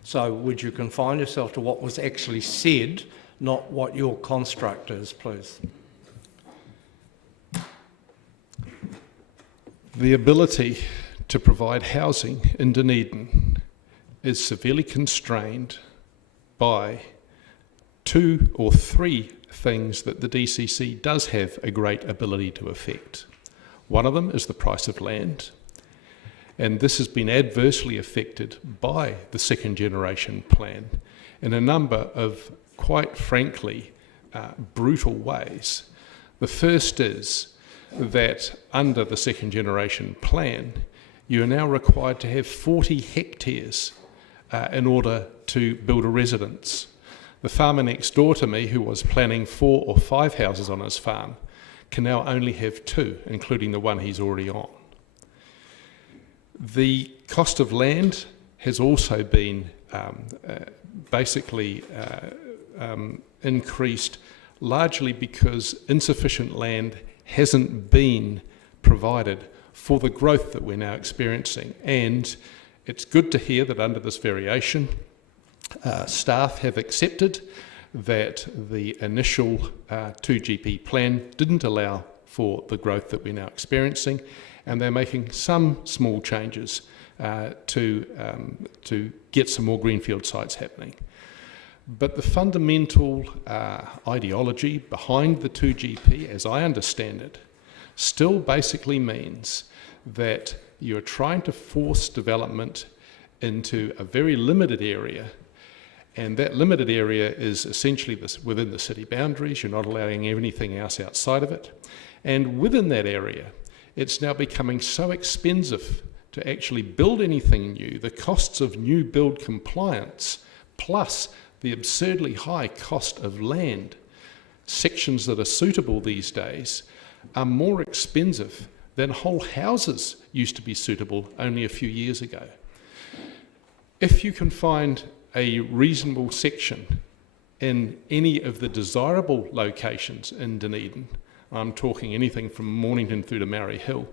So would you confine yourself to what was actually said, not what your construct is, please? The ability to provide housing in Dunedin is severely constrained by 2 or 3 things that the DCC does have a great ability to affect. One of them is the price of land, and this has been adversely affected by the second generation plan in a number of, quite frankly, brutal ways. The first is that under the second generation plan, you are now required to have 40 hectares in order to build a residence. The farmer next door to me, who was planning 4 or 5 houses on his farm, can now only have 2, including the one he's already on. The cost of land has also been increased, largely because insufficient land hasn't been provided for the growth that we're now experiencing. And it's good to hear that under this variation, staff have accepted that the initial 2GP plan didn't allow for the growth that we're now experiencing, and they're making some small changes to get some more greenfield sites happening. But the fundamental ideology behind the 2GP, as I understand it, still basically means that you're trying to force development into a very limited area, and that limited area is essentially within the city boundaries. You're not allowing anything else outside of it. And within that area, it's now becoming so expensive to actually build anything new. The costs of new build compliance, plus the absurdly high cost of land, sections that are suitable these days, are more expensive than whole houses used to be suitable only a few years ago. If you can find a reasonable section in any of the desirable locations in Dunedin, I'm talking anything from Mornington through to Murray Hill,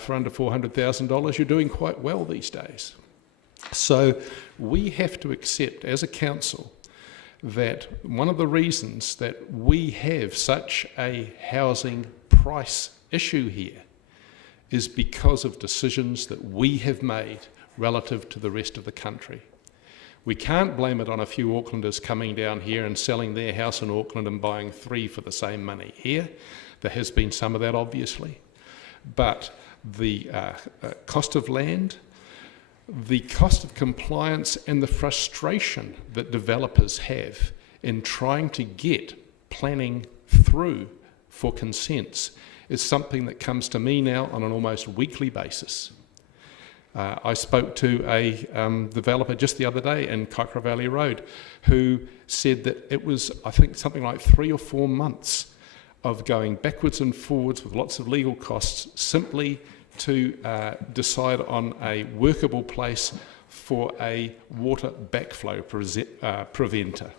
for under $400,000, you're doing quite well these days. So we have to accept as a council that one of the reasons that we have such a housing price issue here is because of decisions that we have made relative to the rest of the country. We can't blame it on a few Aucklanders coming down here and selling their house in Auckland and buying 3 for the same money here. There has been some of that, obviously. But the cost of land, the cost of compliance, and the frustration that developers have in trying to get planning through for consents is something that comes to me now on an almost weekly basis. I spoke to a developer just the other day in Kaikoura Valley Road who said that it was, I think, something like 3 or 4 months of going backwards and forwards with lots of legal costs simply to decide on a workable place for a water backflow preventer.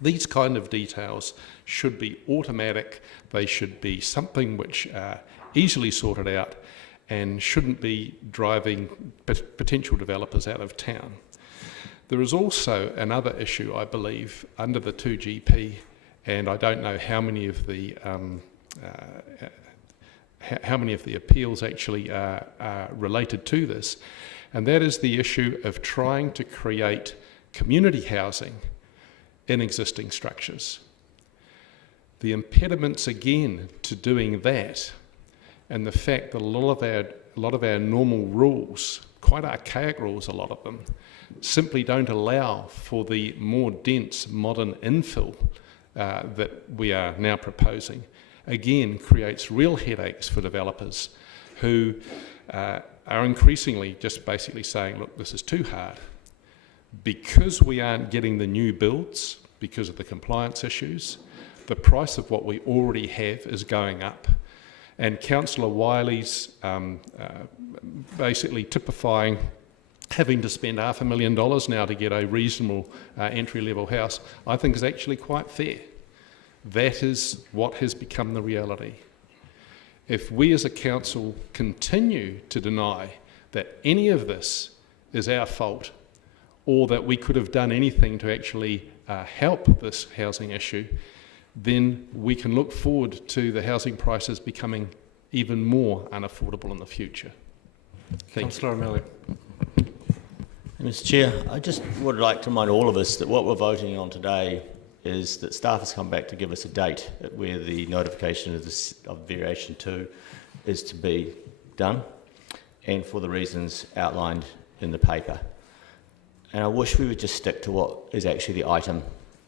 These kind of details should be automatic. They should be something which easily sorted out and shouldn't be driving potential developers out of town. There is also another issue, I believe, under the 2GP, and I don't know how many of the appeals actually are related to this, and that is the issue of trying to create community housing in existing structures. The impediments again to doing that, and the fact that a lot of our normal rules, quite archaic rules, a lot of them, simply don't allow for the more dense modern infill that we are now proposing, again creates real headaches for developers who are increasingly just basically saying, look, this is too hard. Because we aren't getting the new builds, because of the compliance issues, the price of what we already have is going up. And Councillor Wiley's basically typifying having to spend $500,000 now to get a reasonable entry-level house, I think is actually quite fair. That is what has become the reality. If we as a council continue to deny that any of this is our fault, or that we could have done anything to actually help this housing issue, then we can look forward to the housing prices becoming even more unaffordable in the future. Councillor O'Malley. Mr. Chair, I just would like to remind all of us that what we're voting on today is that staff has come back to give us a date where the notification of variation 2 is to be done, and for the reasons outlined in the paper. And I wish we would just stick to what is actually the item,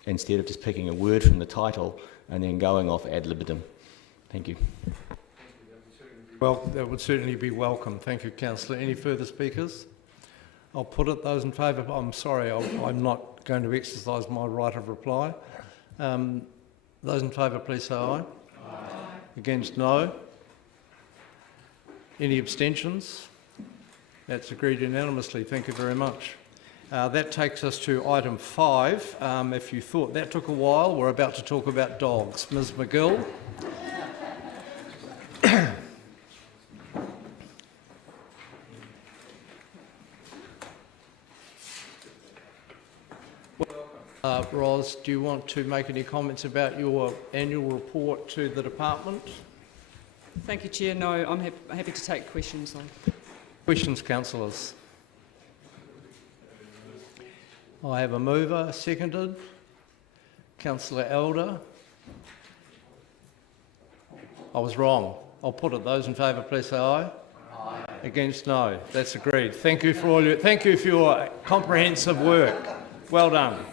instead of just picking a word from the title and then going off ad libitum. Thank you. Well, that would certainly be welcome. Thank you, Councillor. Any further speakers? I'll put it. Those in favour. I'm sorry, I'm not going to exercise my right of reply. Those in favour, please say aye. Aye. Against, no. Any abstentions? That's agreed unanimously. Thank you very much. That takes us to item 5. If you thought that took a while, we're about to talk about dogs. Ms. McGill. Ros, do you want to make any comments about your annual report to the department? Thank you, Chair. No, I'm happy to take questions on. Questions, councillors? I have a mover, seconded. Councillor Elder. I was wrong. I'll put it. Those in favour, please say aye. Aye. Against, no. That's agreed. Thank you for your comprehensive work. Well done.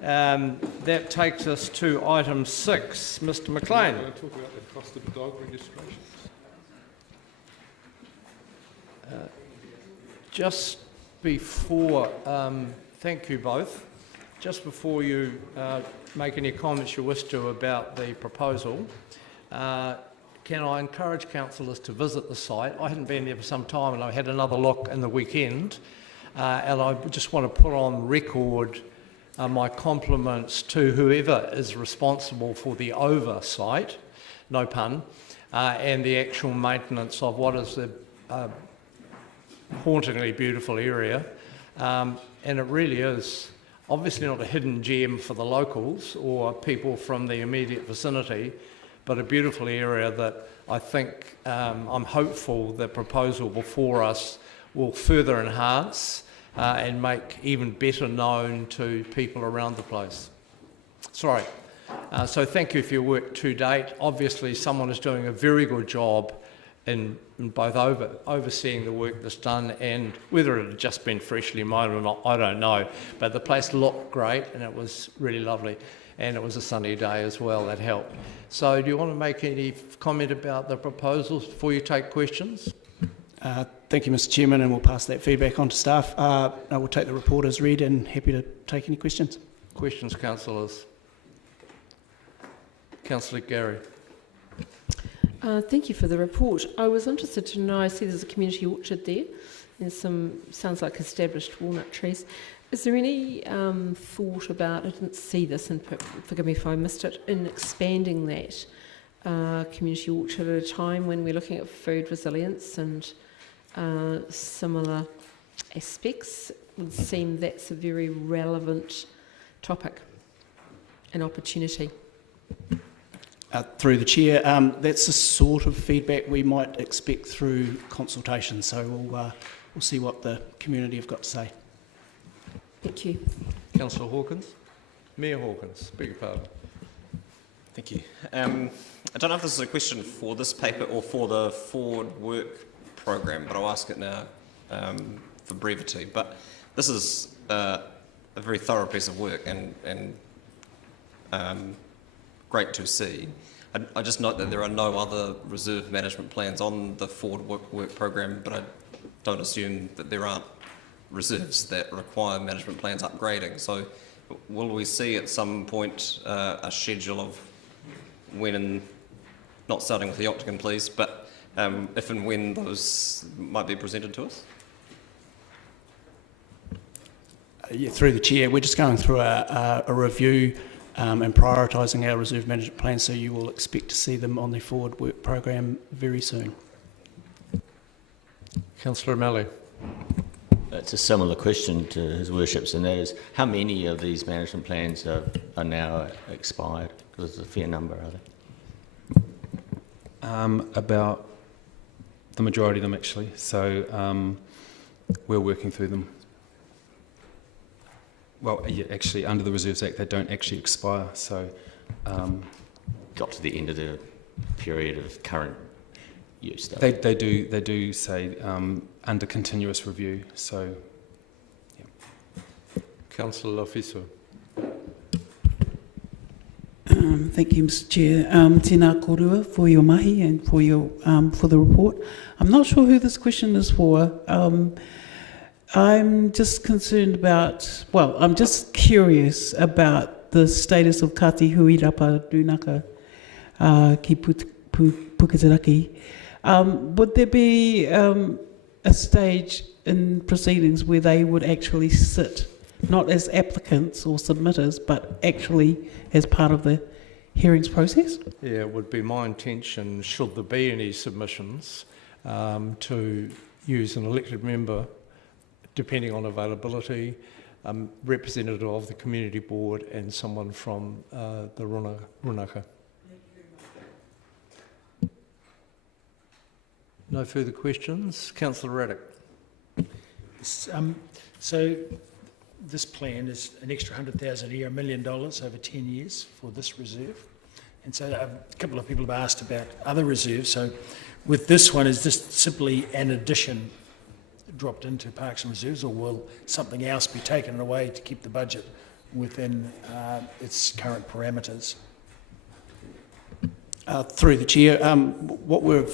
That takes us to item 6. Mr. McLean. We're going to talk about the cost of dog registrations. Just before, thank you both. Just before you make any comments you wish to about the proposal, can I encourage councillors to visit the site? I hadn't been there for some time and I had another look in the weekend, and I just want to put on record my compliments to whoever is responsible for the oversight, no pun, and the actual maintenance of what is a hauntingly beautiful area. And it really is obviously not a hidden gem for the locals or people from the immediate vicinity, but a beautiful area that I think I'm hopeful the proposal before us will further enhance and make even better known to people around the place. Sorry. So thank you for your work to date. Obviously someone is doing a very good job in both overseeing the work that's done, and whether it had just been freshly mown or not, I don't know. But the place looked great and it was really lovely. And it was a sunny day as well, that helped. So do you want to make any comment about the proposals before you take questions? Thank you, Mr. Chairman, and we'll pass that feedback on to staff. I will take the report as read and happy to take any questions. Questions, councillors? Councillor Gary. Thank you for the report. I was interested to know, I see there's a community orchard there. There's some, sounds like established walnut trees. Is there any thought about, I didn't see this, and forgive me if I missed it, in expanding that community orchard at a time when we're looking at food resilience and similar aspects. It would seem that's a very relevant topic and opportunity. Through the chair, that's the sort of feedback we might expect through consultation. So we'll see what the community have got to say. Thank you. Councillor Hawkins. Mayor Hawkins, beg your pardon. Thank you. I don't know if this is a question for this paper or for the forward work program, but I'll ask it now for brevity. But this is a very thorough piece of work and great to see. I just note that there are no other reserve management plans on the forward work program, but I don't assume that there aren't reserves that require management plans upgrading. So will we see at some point a schedule of when, and not starting with the octagon please, but if and when those might be presented to us? Yeah, through the chair, we're just going through a review and prioritising our reserve management plans, so you will expect to see them on the forward work program very soon. Councillor O'Malley. It's a similar question to His Worship's, and that is, how many of these management plans are now expired? Because there's a fair number, are there? About the majority of them, actually. So we're working through them. Well, yeah, actually, under the Reserves Act, they don't actually expire. So, got to the end of the period of current use. They do say under continuous review. So, yeah. Councillor Lofiso. Thank you, Mr. Chair. Tēnā korua for your mahi and for your for the report. I'm not sure who this question is for. I'm just concerned about, well, I'm just curious about the status of Kati Huirapa Dunaka ki Puketeraki. Would there be a stage in proceedings where they would actually sit, not as applicants or submitters, but actually as part of the hearings process? Yeah, it would be my intention, should there be any submissions, to use an elected member, depending on availability, representative of the community board and someone from the Runaka. No further questions. Councillor Raddick. So this plan is an extra 100,000 a year, $1 million over 10 years for this reserve. And so a couple of people have asked about other reserves. So with this one, is this simply an addition dropped into Parks and Reserves, or will something else be taken away to keep the budget within its current parameters? Through the chair, what we're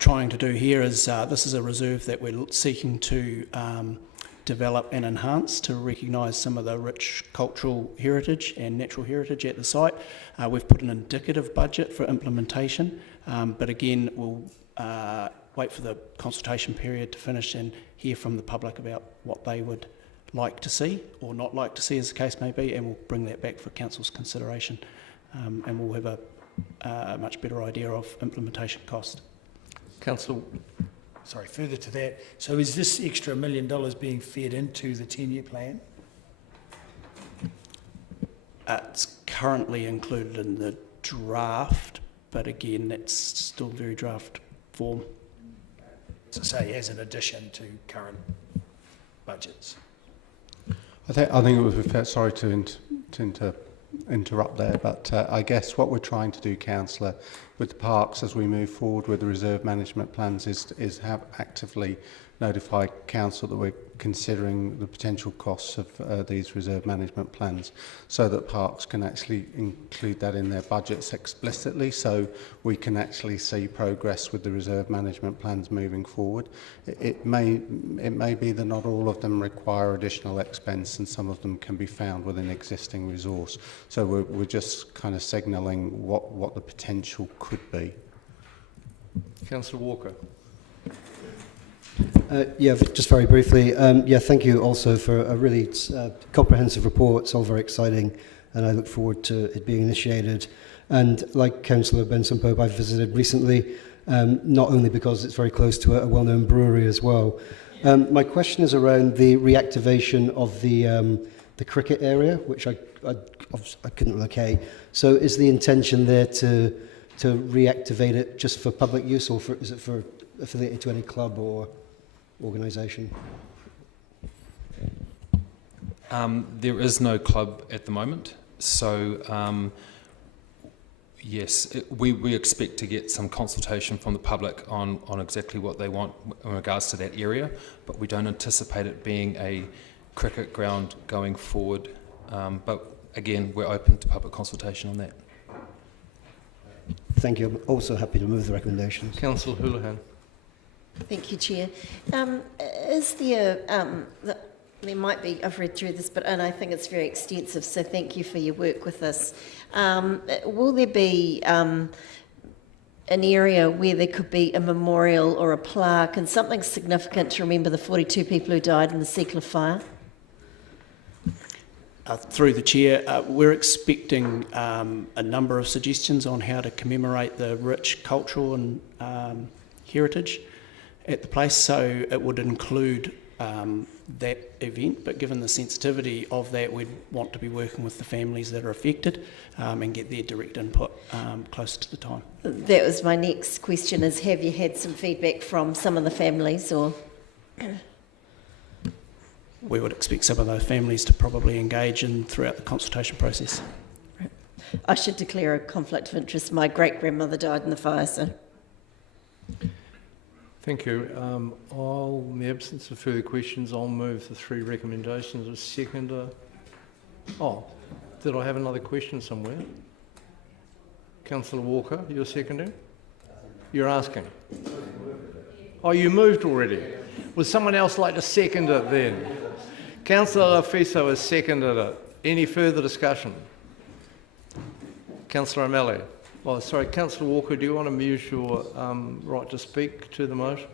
trying to do here is this is a reserve that we're seeking to develop and enhance to recognise some of the rich cultural heritage and natural heritage at the site. We've put an indicative budget for implementation, but again, we'll wait for the consultation period to finish and hear from the public about what they would like to see or not like to see, as the case may be, and we'll bring that back for council's consideration, and we'll have a much better idea of implementation cost. Councillor. Sorry, further to that, so is this extra $1 million being fed into the 10-year plan? It's currently included in the draft, but again, that's still very draft form. To say as an addition to current budgets. I think it would be fair, sorry to interrupt there, but I guess what we're trying to do, Councillor, with the parks as we move forward with the reserve management plans is have actively notify council that we're considering the potential costs of these reserve management plans, so that parks can actually include that in their budgets explicitly, so we can actually see progress with the reserve management plans moving forward. It may be that not all of them require additional expense, and some of them can be found within existing resource. So we're just kind of signalling what the potential could be. Councillor Walker. Yeah, just very briefly. Yeah, thank you also for a really comprehensive report. It's all very exciting. and I look forward to it being initiated. And like Councillor Benson Pope, I've visited recently, not only because it's very close to a well-known brewery as well. My question is around the reactivation of the cricket area, which I couldn't locate. So is the intention there to reactivate it just for public use, or is it for affiliated to any club or organisation? There is no club at the moment, so yes, we expect to get some consultation from the public on exactly what they want in regards to that area, but we don't anticipate it being a cricket ground going forward. But again, we're open to public consultation on that. Thank you. I'm also happy to move the recommendations. Councillor Houlihan. Thank you, Chair. Is there, there might be, I've read through this, and I think it's very extensive, so thank you for your work with this. Will there be an area where there could be a memorial or a plaque and something significant to remember the 42 people who died in the Seacliff fire? Through the Chair, we're expecting a number of suggestions on how to commemorate the rich cultural and heritage at the place, so it would include that event, but given the sensitivity of that, we'd want to be working with the families that are affected and get their direct input closer to the time. That was my next question, is have you had some feedback from some of the families, or...? We would expect some of those families to probably engage throughout the consultation process. I should declare a conflict of interest. My great-grandmother died in the fire, so... Thank you. In the absence of further questions, I'll move the 3 recommendations. A seconder. Oh, did I have another question somewhere? Councillor Walker, you're seconding? You're asking? Oh, you moved already. Would someone else like to second it then? Councillor Fiso has seconded it. Any further discussion? Councillor O'Malley. Oh, sorry, Councillor Walker, do you want to use your right to speak to the motion?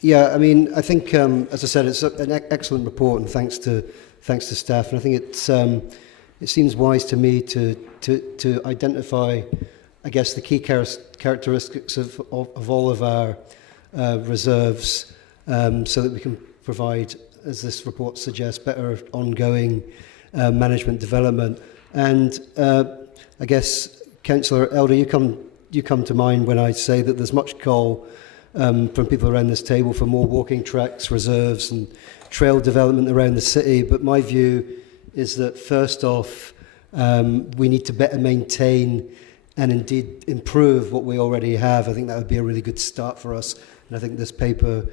Yeah, I mean, I think, as I said, it's an excellent report, and thanks to staff. And I think it seems wise to me to identify, I guess, the key characteristics of all of our reserves, so that we can provide, as this report suggests, better ongoing management development. And I guess, Councillor Elder, you come to mind when I say that there's much call from people around this table for more walking tracks, reserves and trail development around the city. But my view is that, first off, we need to better maintain and indeed improve what we already have. I think that would be a really good start for us. And I think this paper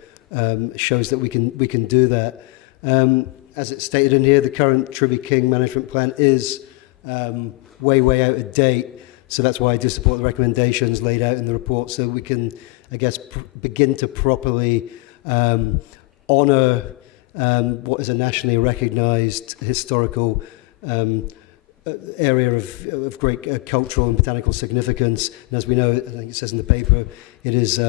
shows that we can do that. As it's stated in here, the current Tribby King management plan is way out of date. So that's why I do support the recommendations laid out in the report, so we can, I guess, begin to properly honour what is a nationally recognised historical area of great cultural and botanical significance. And as we know, I think it says in the paper, it is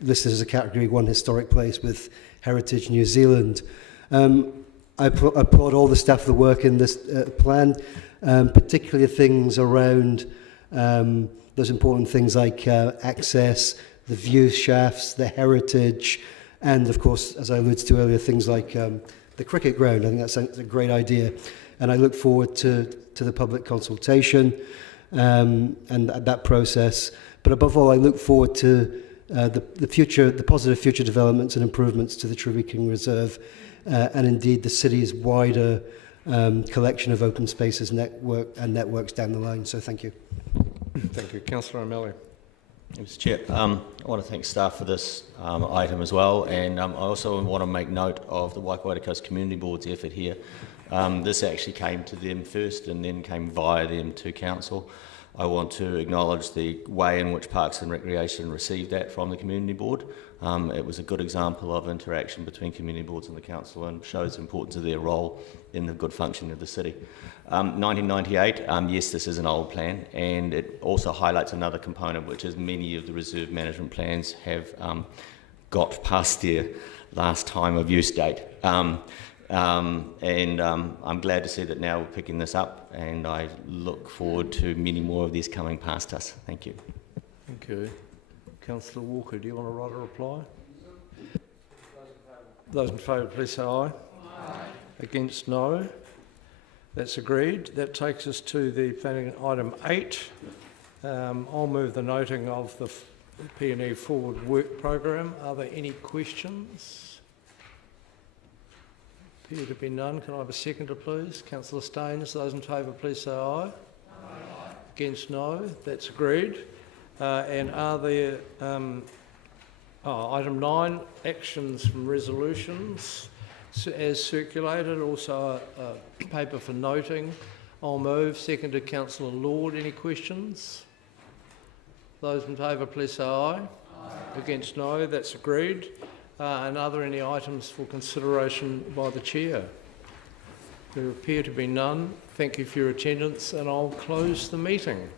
listed as a Category 1 historic place with Heritage New Zealand. I applaud all the staff that work in this plan, particularly things around those important things like access, the view shafts, the heritage, and of course, as I alluded to earlier, things like the cricket ground. I think that's a great idea, and I look forward to the public consultation and that process. But above all, I look forward to the positive future developments and improvements to the Tribby King Reserve, and indeed the city's wider collection of open spaces networks down the line. So thank you. Thank you. Councillor O'Malley. Mr. Chair, I want to thank staff for this item as well, and I also want to make note of the Waikato Coast Community Board's effort here. This actually came to them first and then came via them to Council. I want to acknowledge the way in which Parks and Recreation received that from the Community Board. It was a good example of interaction between community boards and the Council, and shows the importance of their role in the good functioning of the city. 1998, yes, this is an old plan, and it also highlights another component, which is many of the reserve management plans have got past their last time of use date. I'm glad to see that now we're picking this up, and I look forward to many more of these coming past us. Thank you. Thank you. Councillor Walker, do you want to write a reply? Those in favour, please say aye. Aye. Against, no. That's agreed. That takes us to the planning item 8. I'll move the noting of the P&E Forward Work Programme. Are there any questions? Appear to be none. Can I have a seconder, please? Councillor Staines, those in favour, please say aye. Aye. Against, no. That's agreed. And are there, item 9, actions from resolutions as circulated, also a paper for noting. I'll move. Seconded, Councillor Lord. Any questions? Those in favour, please say aye. Aye. Against, no. That's agreed. And are there any items for consideration by the Chair? There appear to be none. Thank you for your attendance, and I'll close the meeting.